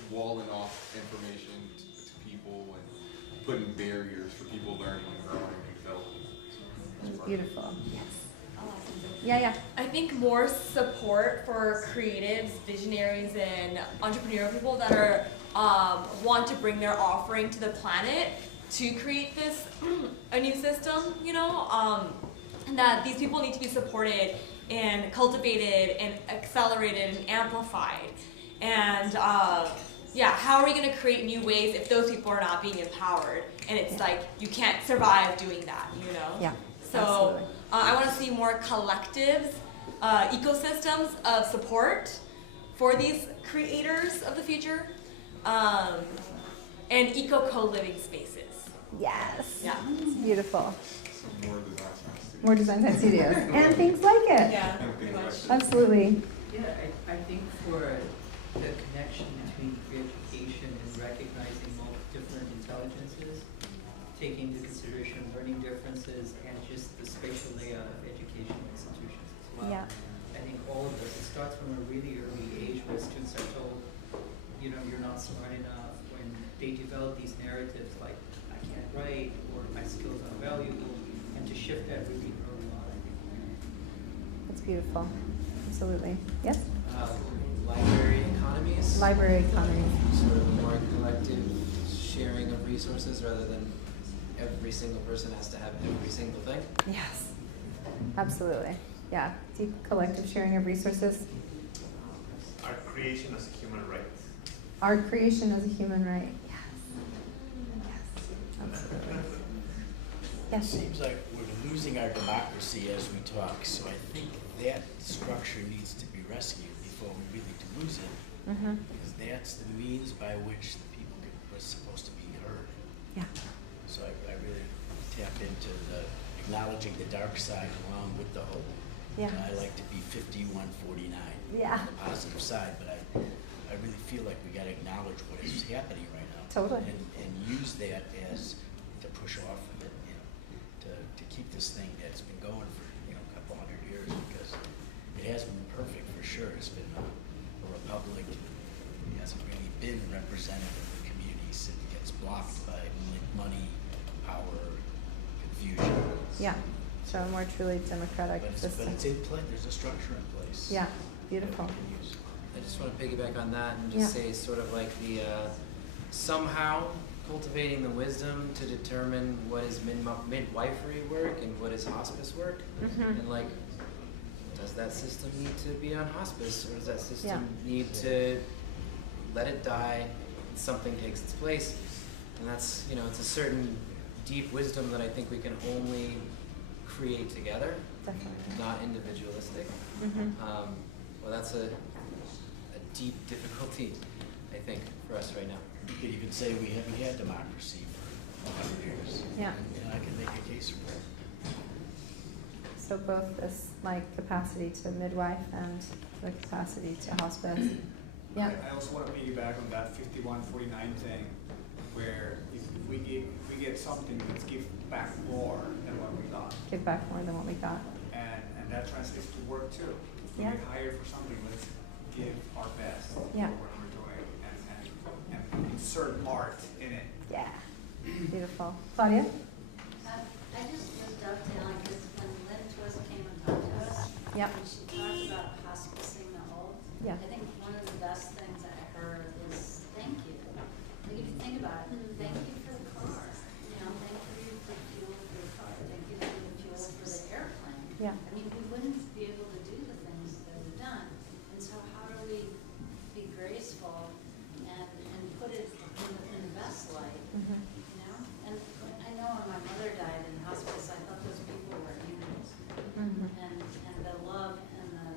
walling off information to people and putting barriers for people learning and growing and developing. That's beautiful. Yes. Yeah. I think more support for creatives, visionaries, and entrepreneurial people that are want to bring their offering to the planet to create this a new system. And that these people need to be supported and cultivated and accelerated and amplified. And how are we going to create new ways if those people are not being empowered? And it's like you can't survive doing that. Yeah. So I want to see more collectives, ecosystems of support for these creators of the future, and eco-co-living spaces. Yes. Yeah. It's beautiful. Some More design science studios. And things like it. Yeah, pretty much. Absolutely. Yeah, I think for the connection between free education and recognizing all different intelligences, taking into consideration learning differences and just the spatial layout of educational institutions as well. Yeah. I think all of this, it starts from a really early age where students are told, you're not smart enough, when they develop these narratives like, I can't write, or my skills are valuable, and to shift that really early on, I think. It's beautiful. Absolutely. Yes? Library economies. Library economy. Sort of a more collective sharing of resources rather than every single person has to have every single thing. Yes. Absolutely. Yeah. Deep collective sharing of resources. Art creation as a human right. Art creation as a human right. Yes. Yes. Absolutely. Yes. Seems like we're losing our democracy as we talk, so I think that structure needs to be rescued before we really do lose it, because that's the means by which the people were supposed to be heard. Yeah. So I really tap into the acknowledging the dark side along with the hope. Yeah. And I like to be 51-49 Yeah. on the positive side, but I really feel like we got to acknowledge what is happening right now. Totally. And use that as to push off of it, you know, to keep this thing that's been going for, you know, a couple hundred years, because it hasn't been perfect for sure. It's been a republic. It hasn't really been representative of the communities. It gets blocked by money, power, confusion. Yeah. So a more truly democratic But system. it's in place. There's a structure in place. Yeah. Beautiful. I just want to piggyback on that and just say sort of like the somehow cultivating the wisdom to determine what is midwifery work and what is hospice work, and like, does that system need to be on hospice, or does that system need to let it die and something takes its place? And that's, you know, it's a certain deep wisdom that I think we can only create together, Definitely. not individualistic. Well, that's a deep difficulty, I think, for us right now. You could even say we haven't had democracy for 100 years. Yeah. And I can make a case for it. So both this like capacity to midwife and the capacity to hospice. Yeah. I also want to piggyback on that 51-49 thing, where if we get something, let's give back more than what we got. Give back more than what we got. And that translates to work too. If we Yeah. get hired for something, let's give our best Yeah. for what we're doing and insert art in it. Yeah. Beautiful. Claudia? I just was dovetailing because when Lynn Twist came and talked to us, Yep. and she talked about hospicing the old, Yeah. I think one of the best things I heard is thank you. Like if you think about it, thank you for the car. You know, thank you for fuel for the car. Thank you for the fuel for the airplane. Yeah. I mean, we wouldn't be able to do the things that we've done. And so how do we be graceful and put it in the best light? You know, and I know when my mother died in hospice, I thought those people were angels, and the love and the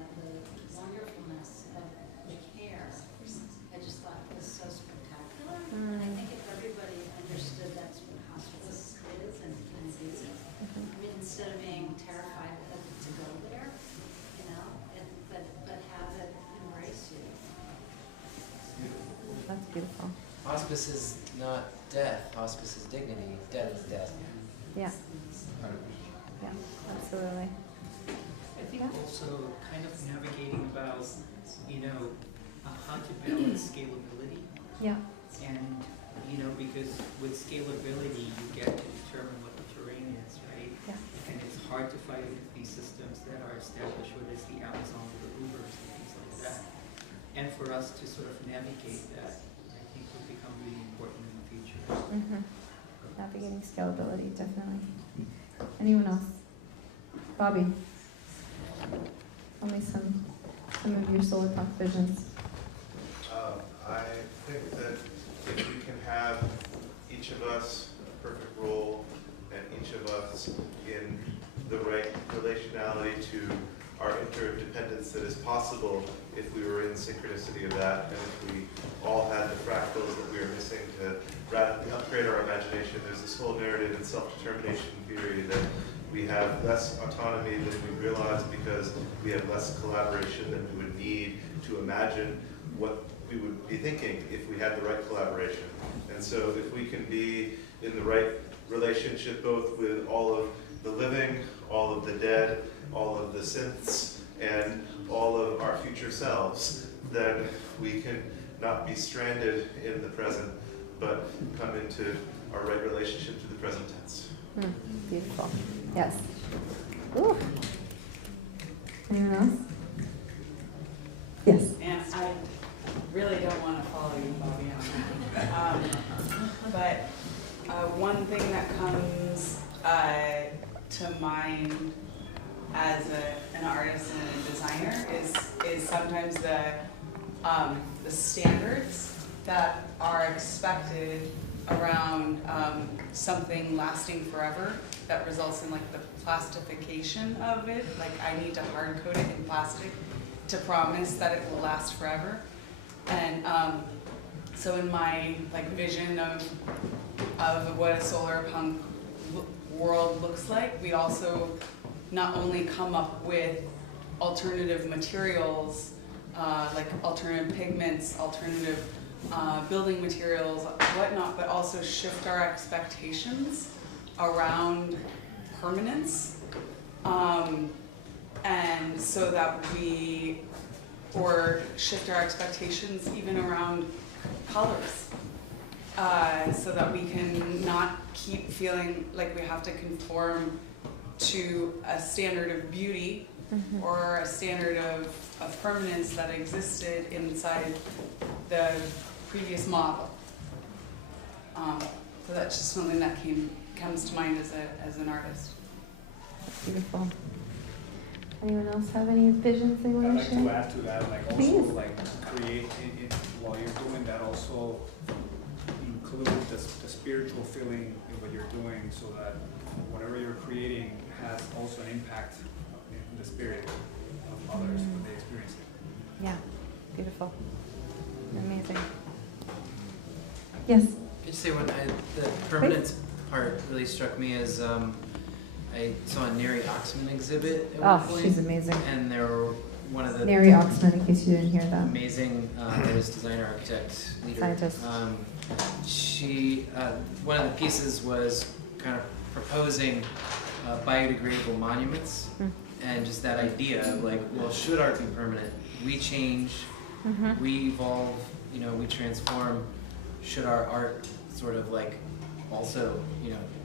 wonderfulness of the care, I just thought was so spectacular. And I think if everybody understood that's what hospice is and can be, I mean, instead of being terrified to go there, you know, but have it embrace you. That's beautiful. Hospice is not death. Hospice is dignity. Death is death. Yeah. Yeah. Absolutely. I think also kind of navigating about, you know, how to balance scalability. Yeah. And, you know, because with scalability, you get to determine what the terrain is, right? Yeah. And it's hard to fight with these systems that are established, whether it's the Amazon or the Ubers and things like that. And for us to sort of navigate that, I think will become really important in the future. Navigating scalability, definitely. Anyone else? Bobby, tell me some of your Solarpunk visions. I think that if we can have each of us a perfect role and each of us in the right relationality to our interdependence that is possible if we were in synchronicity of that, and if we all had the fractals that we are missing to radically upgrade our imagination. There's this whole narrative in self-determination theory that we have less autonomy than we realize because we have less collaboration than we would need to imagine what we would be thinking if we had the right collaboration. And so if we can be in the right relationship both with all of the living, all of the dead, all of the synths, and all of our future selves, then we can not be stranded in the present, but come into our right relationship to the present tense. Beautiful. Yes. Ooh. Anyone else? Yes. And I really don't want to follow you, Bobby, on that. But one thing that comes to mind as an artist and a designer is sometimes the standards that are expected around something lasting forever that results in like the plastification of it. Like I need to hard coat it in plastic to promise that it will last forever. And so in my like vision of what a solar punk world looks like, we also not only come up with alternative materials, like alternative pigments, alternative building materials, whatnot, but also shift our expectations around permanence, and so that or shift our expectations even around colors, so that we can not keep feeling like we have to conform to a standard of beauty or a standard of permanence that existed inside the previous model. So that's just something that comes to mind as an artist. Beautiful. Anyone else have any visions they want to share? I'd like to add to that, like also Please. like create while you're doing that, also include the spiritual feeling in what you're doing, so that whatever you're creating has also an impact in the spirit of others when they experience it. Yeah, beautiful. Amazing. Yes? I just say the permanence part really struck me as I saw a Neri Oxman exhibit at one point. She's amazing. And there were one of the Neri Oxman, in case you didn't hear that. amazing artist, designer, architect, leader. Scientist. She one of the pieces was kind of proposing biodegradable monuments, and just that idea of like, well, should art be permanent? We change, we evolve, we transform. Should our art sort of like also,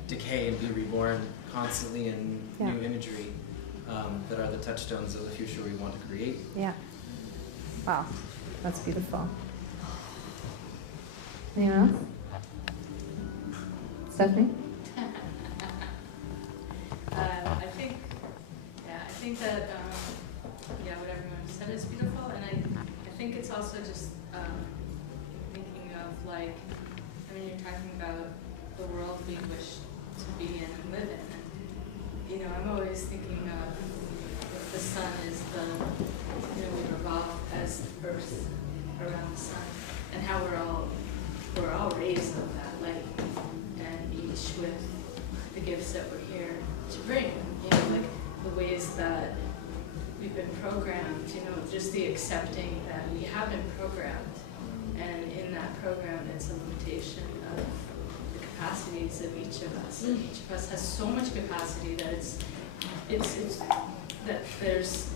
decay and be reborn constantly in new imagery that are the touchstones of the future we want to create? Yeah. Wow, that's beautiful. Anyone else? Stephanie? I think that what everyone said is beautiful, and I think it's also just thinking of like, you're talking about the world we wish to be in and live in. And, I'm always thinking of if the sun is we revolve as Earth around the sun, and how we're all rays of that light, and each with the gifts that we're here to bring. Like the ways that we've been programmed. Just the accepting that we have been programmed, and in that program, it's a limitation of the capacities of each of us. And each of us has so much capacity that it's that there's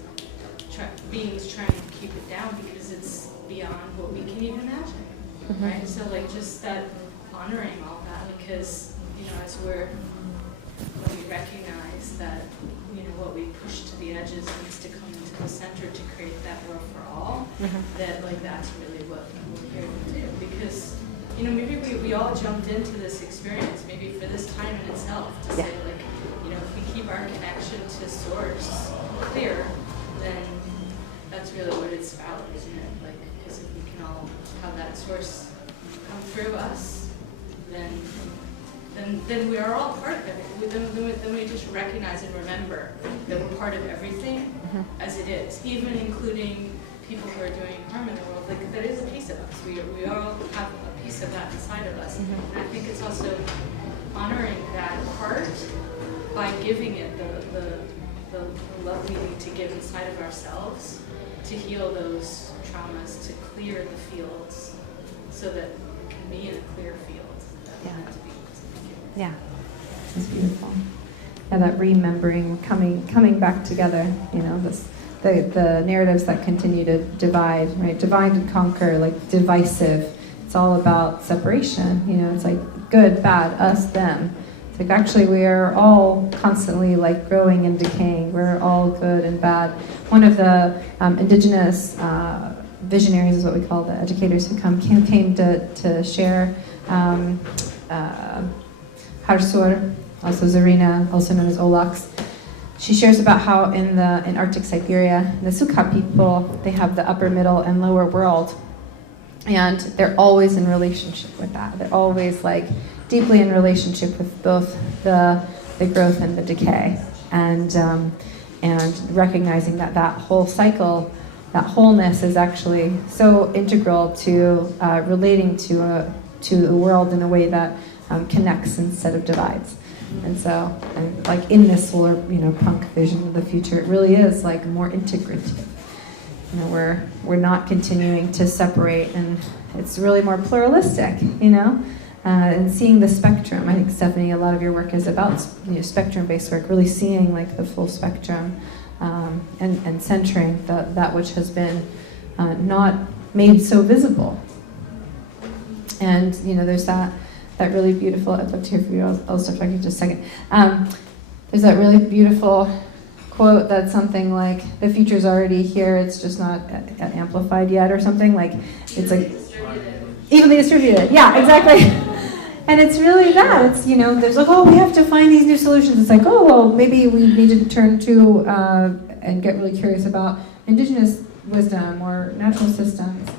beings trying to keep it down because it's beyond what we can even imagine, right? So like just that honoring all that, because as when we recognize that what we push to the edges needs to come into the center to create that world for all, that like that's really what we're here to do. Because maybe we all jumped into this experience maybe for this time in itself to say like, if we keep our connection to source clear, then that's really what it's about, isn't it? Like, because if we can all have that source come through us, then we are all part of it. Then we just recognize and remember that we're part of everything as it is, even including people who are doing harm in the world. Like, that is a piece of us. We all have a piece of that inside of us. And I think it's also honoring that part by giving it the love we need to give inside of ourselves to heal those traumas, to clear the fields so that we can be in a clear field that we're meant to be. Yeah, it's beautiful. Yeah, that remembering, coming back together. The narratives that continue to divide, right? Divide and conquer, like divisive. It's all about separation. It's like good, bad, us, them. It's like actually we are all constantly like growing and decaying. We're all good and bad. One of the indigenous visionaries is what we call the educators who came to share. Harsur, also Zarina, also known as Olax. She shares about how in Arctic Siberia, the Sukha people, they have the upper, middle, and lower world. And they're always in relationship with that. They're always like deeply in relationship with both the growth and the decay. And recognizing that whole cycle, that wholeness is actually so integral to relating to the world in a way that connects instead of divides. And so, and like in this solar, punk vision of the future, it really is like more integrative. We're not continuing to separate, and it's really more pluralistic, and seeing the spectrum. I think, Stephanie, a lot of your work is about spectrum-based work, really seeing like the full spectrum, and centering that which has been not made so visible. And there's that really beautiful. I'd love to hear from you. I'll stop talking in just a second. There's that really beautiful quote that's something like, "The future's already here. It's just not amplified yet," or something like. It's like evenly distributed. Yeah, exactly. And it's really that. It's there's like, oh, we have to find these new solutions. It's like, oh, well, maybe we need to turn to and get really curious about indigenous wisdom or natural systems.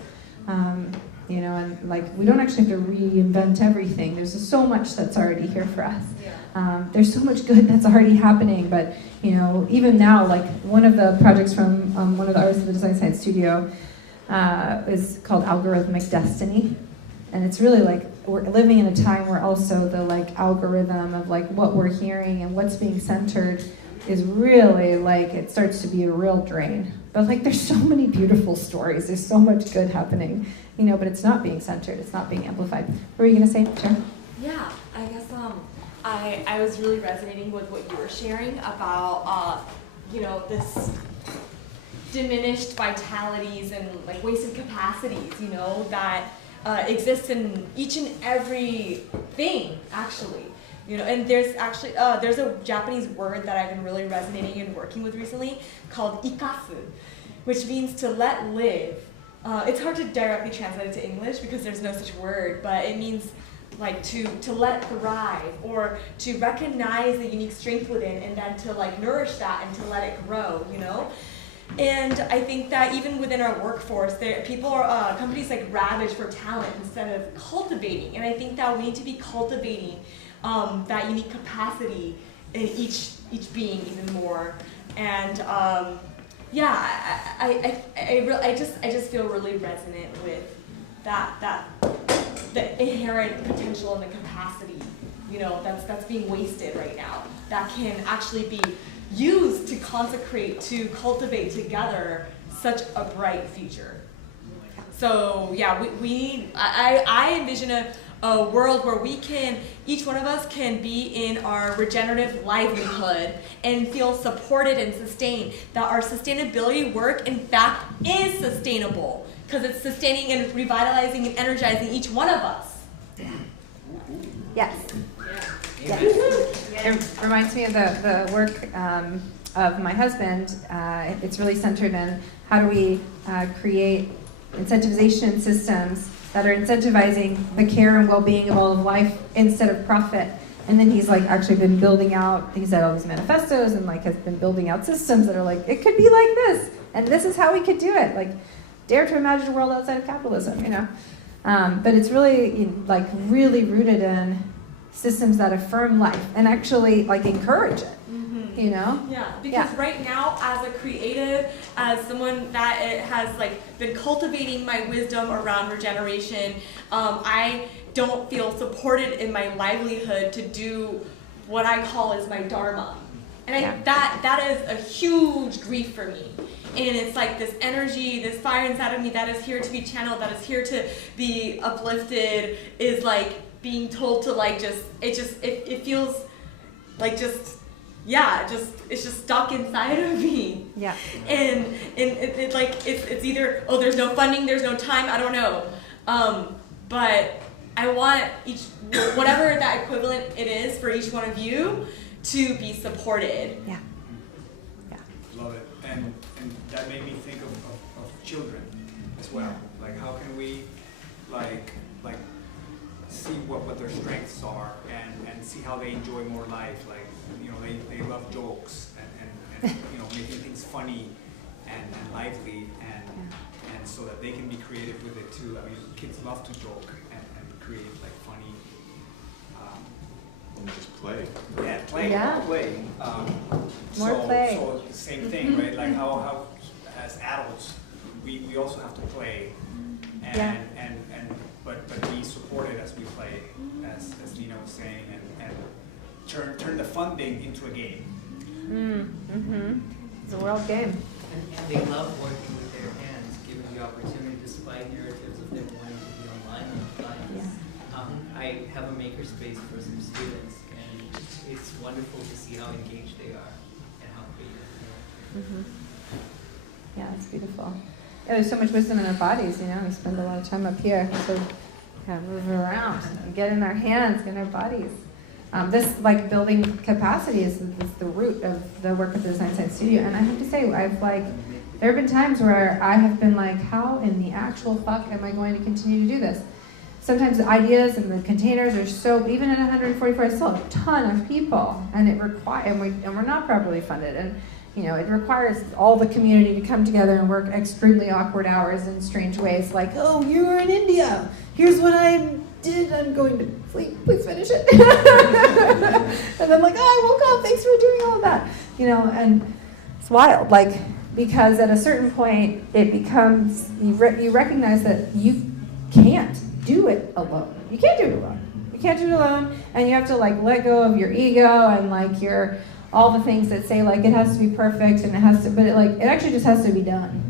And like we don't actually have to reinvent everything. There's just so much that's already here for us. There's so much good that's already happening. But even now, like one of the projects from one of the artists of the Design Science Studio is called Algorithmic Destiny, and it's really like we're living in a time where also the like algorithm of like what we're hearing and what's being centered is really like it starts to be a real drain. But like there's so many beautiful stories. There's so much good happening, but it's not being centered. It's not being amplified. What were you gonna say, Sharon? Yeah, I guess I was really resonating with what you were sharing about this diminished vitalities and like wasted capacities, that exists in each and every thing, actually. And there's actually there's a Japanese word that I've been really resonating and working with recently called ikasu, which means to let live. It's hard to directly translate it to English because there's no such word, but it means like to let thrive, or to recognize the unique strength within and then to like nourish that and to let it grow, And I think that even within our workforce, companies like ravage for talent instead of cultivating. And I think that we need to be cultivating that unique capacity in each being even more. And I just feel really resonant with that the inherent potential and the capacity, that's being wasted right now. That can actually be used to consecrate, to cultivate together such a bright future. So yeah, I envision a world where each one of us can be in our regenerative livelihood and feel supported and sustained, that our sustainability work in fact is sustainable because it's sustaining and revitalizing and energizing each one of us. Yes. Yeah. It reminds me of the work of my husband. It's really centered in how do we create incentivization systems that are incentivizing the care and well-being of all of life instead of profit. And then he's like actually been building out, he's had all these manifestos and like has been building out systems that are like, it could be like this, and this is how we could do it. Like, dare to imagine a world outside of capitalism, But it's really like really rooted in systems that affirm life and actually like encourage it. Yeah, because right now, as a creative, as someone that has like been cultivating my wisdom around regeneration, I don't feel supported in my livelihood to do what I call is my dharma, and that is a huge grief for me. And it's like this energy, this fire inside of me that is here to be channeled, that is here to be uplifted, is like being told to like it feels like it's just stuck inside of me. Yeah. And it's either, oh, there's no funding, there's no time, I don't know. But I want whatever that equivalent it is for each one of you to be supported. Yeah. Love it. And that made me think of children as well. Like how can we like see what their strengths are and see how they enjoy more life. Like, they love jokes and making things funny and lively and so that they can be creative with it too. I mean, kids love to joke and create like funny. And just play. Yeah, play. Yeah. Play. More play. So the same thing, right? Like how as adults we also have to play and but be supportive support it as we play, as Nina was saying, and turn the funding into a game. It's a world game. And they love working with their hands, given the opportunity, despite narratives of them wanting to be online and offline. Yeah. I have a makerspace for some students, and it's wonderful to see how engaged they are and how creative they are. Yeah, it's beautiful. Yeah, there's so much wisdom in our bodies, you know. We spend a lot of time up here, so kind of move around and get in our hands, get in our bodies. This like building capacity is the root of the work of the Design Science Studio. And I have to say, there have been times where I have been like, how in the actual fuck am I going to continue to do this? Sometimes the ideas and the containers are so, even at 144, it's still a ton of people, and we're not properly funded. And it requires all the community to come together and work extremely awkward hours in strange ways, like, oh, you were in India. Here's what I did. I'm going to sleep. Please finish it. And then like, oh, I woke up. Thanks for doing all of that. And it's wild. Because at a certain point, it becomes, you recognize that you can't do it alone. You can't do it alone. You can't do it alone, and you have to let go of your ego and your all the things that say it has to be perfect and it has to, but it actually just has to be done.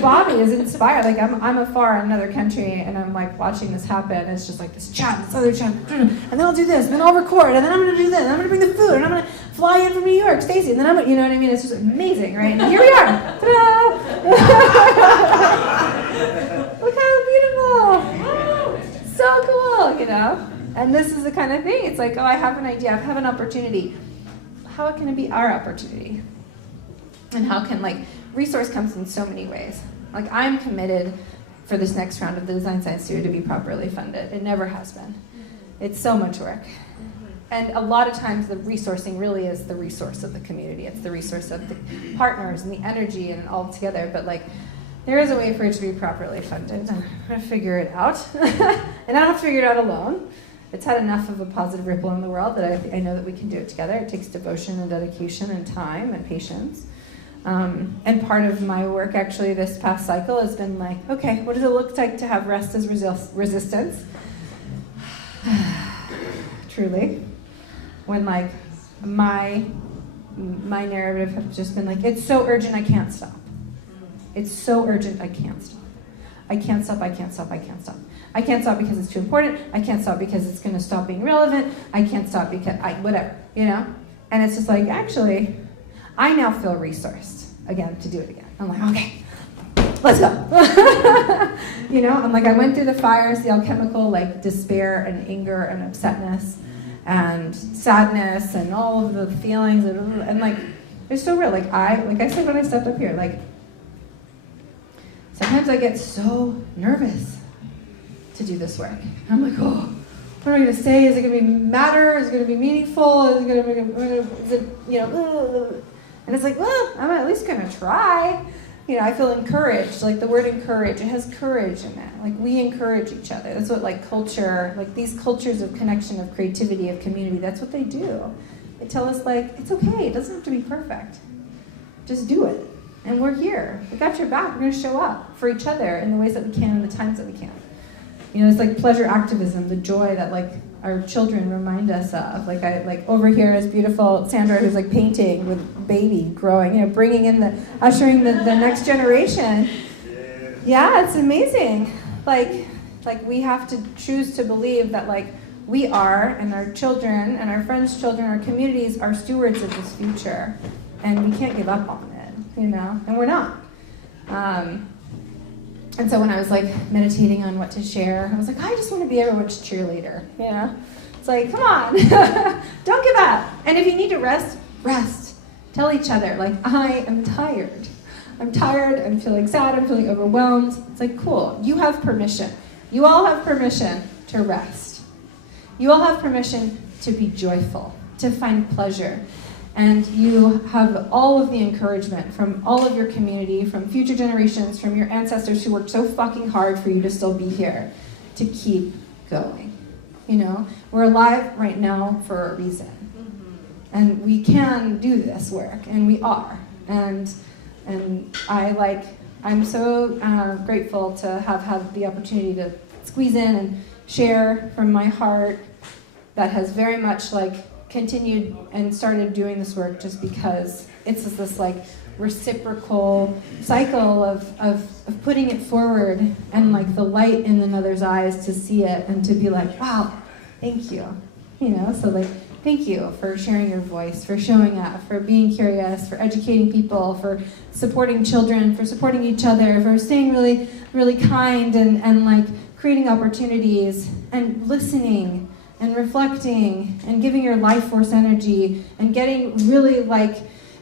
Bobby is inspired. I'm afar in another country and I'm watching this happen. It's just this chat, this other chat, and then I'll do this, and then I'll record, and then I'm gonna do this, and I'm gonna bring the food, and I'm gonna fly in from New York, Stacy, and then I'm gonna, you know what I mean? It's just amazing, right? And here we are. Ta-da! Look how beautiful. So cool, And this is the kind of thing. It's oh, I have an idea, I have an opportunity. How can it be our opportunity? And how can, resource comes in so many ways. I'm committed for this next round of the Design Science Studio to be properly funded. It never has been. It's so much work. And a lot of times the resourcing really is the resource of the community. It's the resource of the partners and the energy and all together. But there is a way for it to be properly funded. And I'm gonna figure it out. And I don't have to figure it out alone. It's had enough of a positive ripple in the world that I know that we can do it together. It takes devotion and dedication and time and patience. And part of my work actually this past cycle has been okay, what does it look like to have rest as resistance? Truly. When my narrative has just been it's so urgent I can't stop. It's so urgent I can't stop. I can't stop, I can't stop, I can't stop. I can't stop because it's too important. I can't stop because it's going to stop being relevant. I can't stop because whatever, And it's just actually, I now feel resourced again to do it again. I'm okay, let's go. I'm I went through the fires, the alchemical despair and anger and upsetness and sadness and all of the feelings and they're so real. I said when I stepped up here, sometimes I get so nervous to do this work. I'm oh, what am I going to say? Is it going to be matter? Is it going to be meaningful? Is it going to be, and it's well, I'm at least going to try. I feel encouraged. The word encourage, it has courage in it. We encourage each other. That's what culture, these cultures of connection, of creativity, of community, that's what they do. They tell us it's okay. It doesn't have to be perfect. Just do it. And we're here. We got your back. We're going to show up for each other in the ways that we can, in the times that we can. It's pleasure activism, the joy that our children remind us of. Over here is beautiful Sandra who's painting with baby growing, bringing in ushering the next generation. Yeah, it's amazing. We have to choose to believe that we are, and our children and our friends' children, our communities are stewards of this future, and we can't give up on it, and we're not. And so when I was meditating on what to share, I was I just want to be everyone's cheerleader, It's come on, don't give up. And if you need to rest, rest. Tell each other, I am tired. I'm tired, I'm feeling sad, I'm feeling overwhelmed. It's cool, you have permission. You all have permission to rest. You all have permission to be joyful, to find pleasure. And you have all of the encouragement from all of your community, from future generations, from your ancestors who worked so fucking hard for you to still be here, to keep going. We're alive right now for a reason. And we can do this work, and we are. And I'm so grateful to have had the opportunity to squeeze in and share from my heart that has very much like continued and started doing this work just because it's just this like reciprocal cycle of putting it forward and like the light in another's eyes to see it and to be like, wow, thank you. You know, so like, thank you for sharing your voice, for showing up, for being curious, for educating people, for supporting children, for supporting each other, for staying really, really kind and like creating opportunities and listening and reflecting and giving your life force energy and getting really like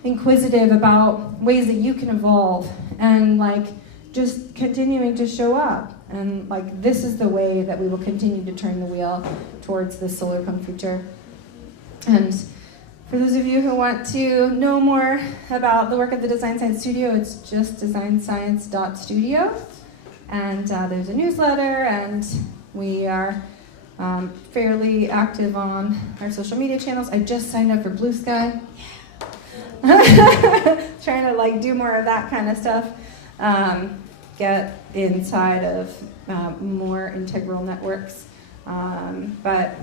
inquisitive about ways that you can evolve and like just continuing to show up. And like this is the way that we will continue to turn the wheel towards the solar punk future. And for those of you who want to know more about the work of the Design Science Studio, it's just designscience.studio. And there's a newsletter, and we are fairly active on our social media channels. I just signed up for Blue Sky. Trying to like do more of that kind of stuff. Get inside of more integral networks. But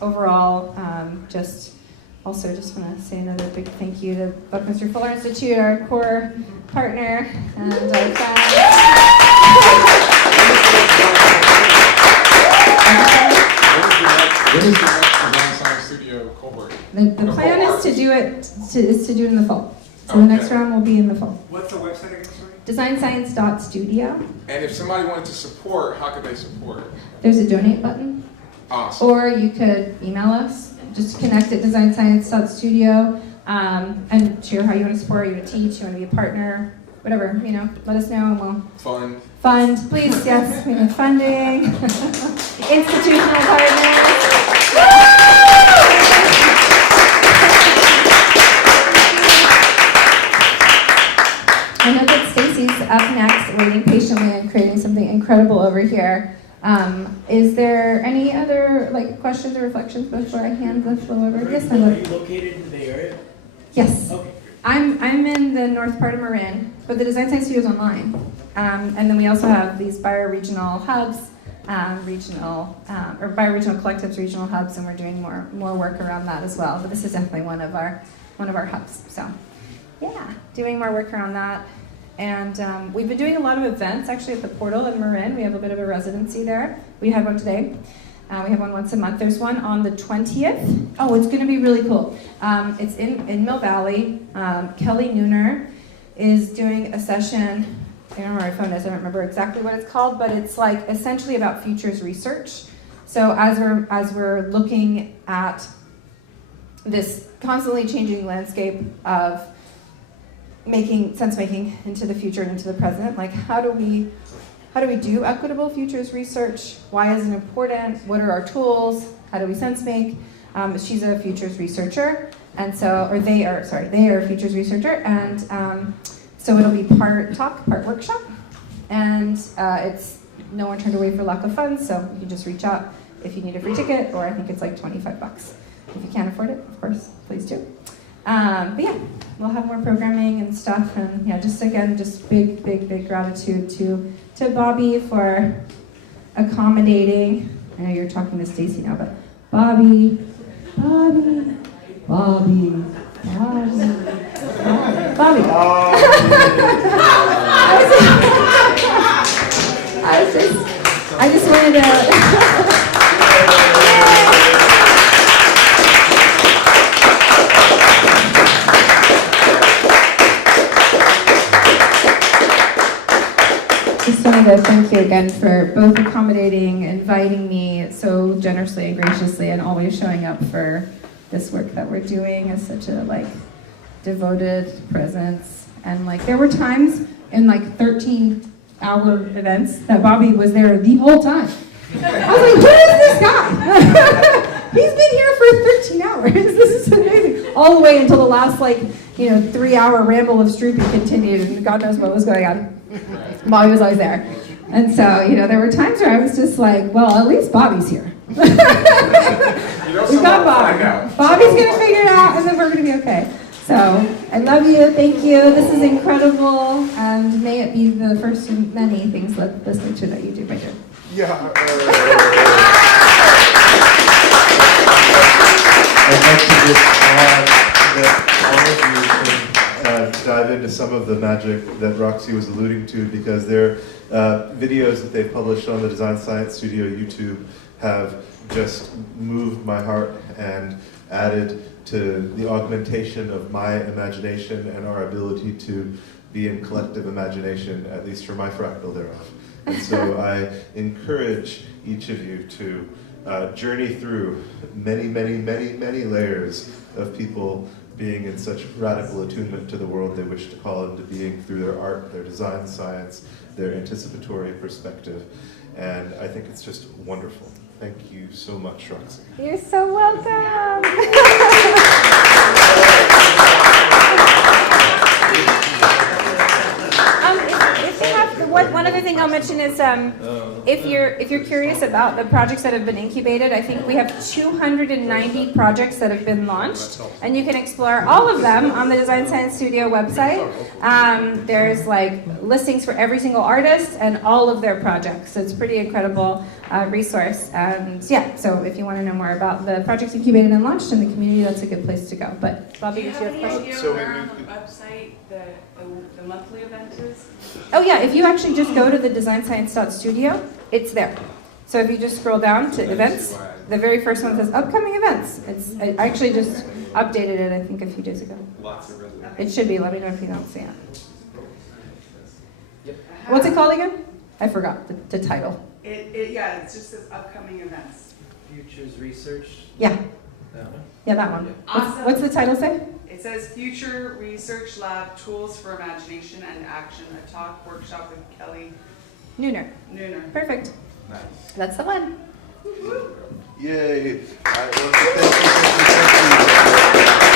overall, just want to say another big thank you to Buckminster Fuller Institute, our core partner, and our friends. What is the next Design Science Studio cohort? The plan is to do it in the fall. So the next round will be in the fall. What's the website again, sorry? designscience.studio. And if somebody wanted to support, how could they support? There's a donate button. Awesome. Or you could email us. Just connect at designscience.studio and share how you want to support, you want to teach, you want to be a partner, whatever, you know, let us know and we'll fund, please, yes, we need funding, institutional partners. I know that Stacy's up next, waiting patiently and creating something incredible over here. Is there any other like questions or reflections before I hand the floor over? Yes, Are you located in the Bay Area? Yes. Okay. I'm in the north part of Marin, but the Design Science Studio is online. And then we also have these bioregional hubs, or bioregional collectives, regional hubs, and we're doing more work around that as well. But this is definitely one of our hubs. So yeah, doing more work around that. And we've been doing a lot of events actually at the Portal in Marin. We have a bit of a residency there. We had one today. We have one once a month. There's one on the 20th. Oh, it's going to be really cool. It's in Mill Valley. Kelly Nooner is doing a session. I don't know where my phone is. I don't remember exactly what it's called, but it's like essentially about futures research. So as we're looking at this constantly changing landscape of sense making into the future and into the present, like how do we do equitable futures research? Why is it important? What are our tools? How do we sense make? She's a futures researcher, and so, or they are a futures researcher, and so it'll be part talk, part workshop, and it's no one turned away for lack of funds, so you can just reach out if you need a free ticket, or I think it's like $25. If you can't afford it, of course, please do. But yeah, we'll have more programming and stuff, and yeah, just big gratitude to Bobby for accommodating. I know you're talking to Stacy now, but Bobby. I just wanted to. Just wanted to thank you again for both accommodating, inviting me so generously and graciously, and always showing up for this work that we're doing as such a like devoted presence. And like there were times in like 13-hour events that Bobby was there the whole time. I was like, who is this guy? He's been here for 13 hours. This is amazing. All the way until the last 3-hour ramble of Stroopy continued, and God knows what was going on. Bobby was always there. And so, there were times where I was just like, well, at least Bobby's here. We've got Bobby. Bobby's going to figure it out, and then we're going to be okay. So, I love you. Thank you. This is incredible. And may it be the first of many things that this nature that you do, my dear. Yeah. I'd like to just add that all of you can dive into some of the magic that Roxy was alluding to, because their videos that they've published on the Design Science Studio YouTube have just moved my heart and added to the augmentation of my imagination and our ability to be in collective imagination, at least for my fractal thereof. And so I encourage each of you to journey through many, many, many, many layers of people being in such radical attunement to the world they wish to call into being through their art, their design science, their anticipatory perspective. And I think it's just wonderful. Thank you so much, Roxy. You're so welcome. One other thing I'll mention is if you're curious about the projects that have been incubated, I think we have 290 projects that have been launched, and you can explore all of them on the Design Science Studio website. There's like listings for every single artist and all of their projects, so it's a pretty incredible resource. And yeah, so if you want to know more about the projects incubated and launched in the community, that's a good place to go. But Bobby, did you have a question? Do you have any idea where on the website the monthly event is? Oh yeah, if you actually just go to the designscience.studio, it's there. So if you just scroll down to events, the very first one says upcoming events. I actually just updated it, I think, a few days ago. It should be, let me know if you don't see it. What's it called again? I forgot the title. Yeah, it just says upcoming events. Futures Research? Yeah. That one? Yeah, that one. Awesome. What's the title say? It says Future Research Lab Tools for Imagination and Action, a talk workshop with Kelly Nooner. Perfect. Nice. That's the one. Yay. I want to thank you.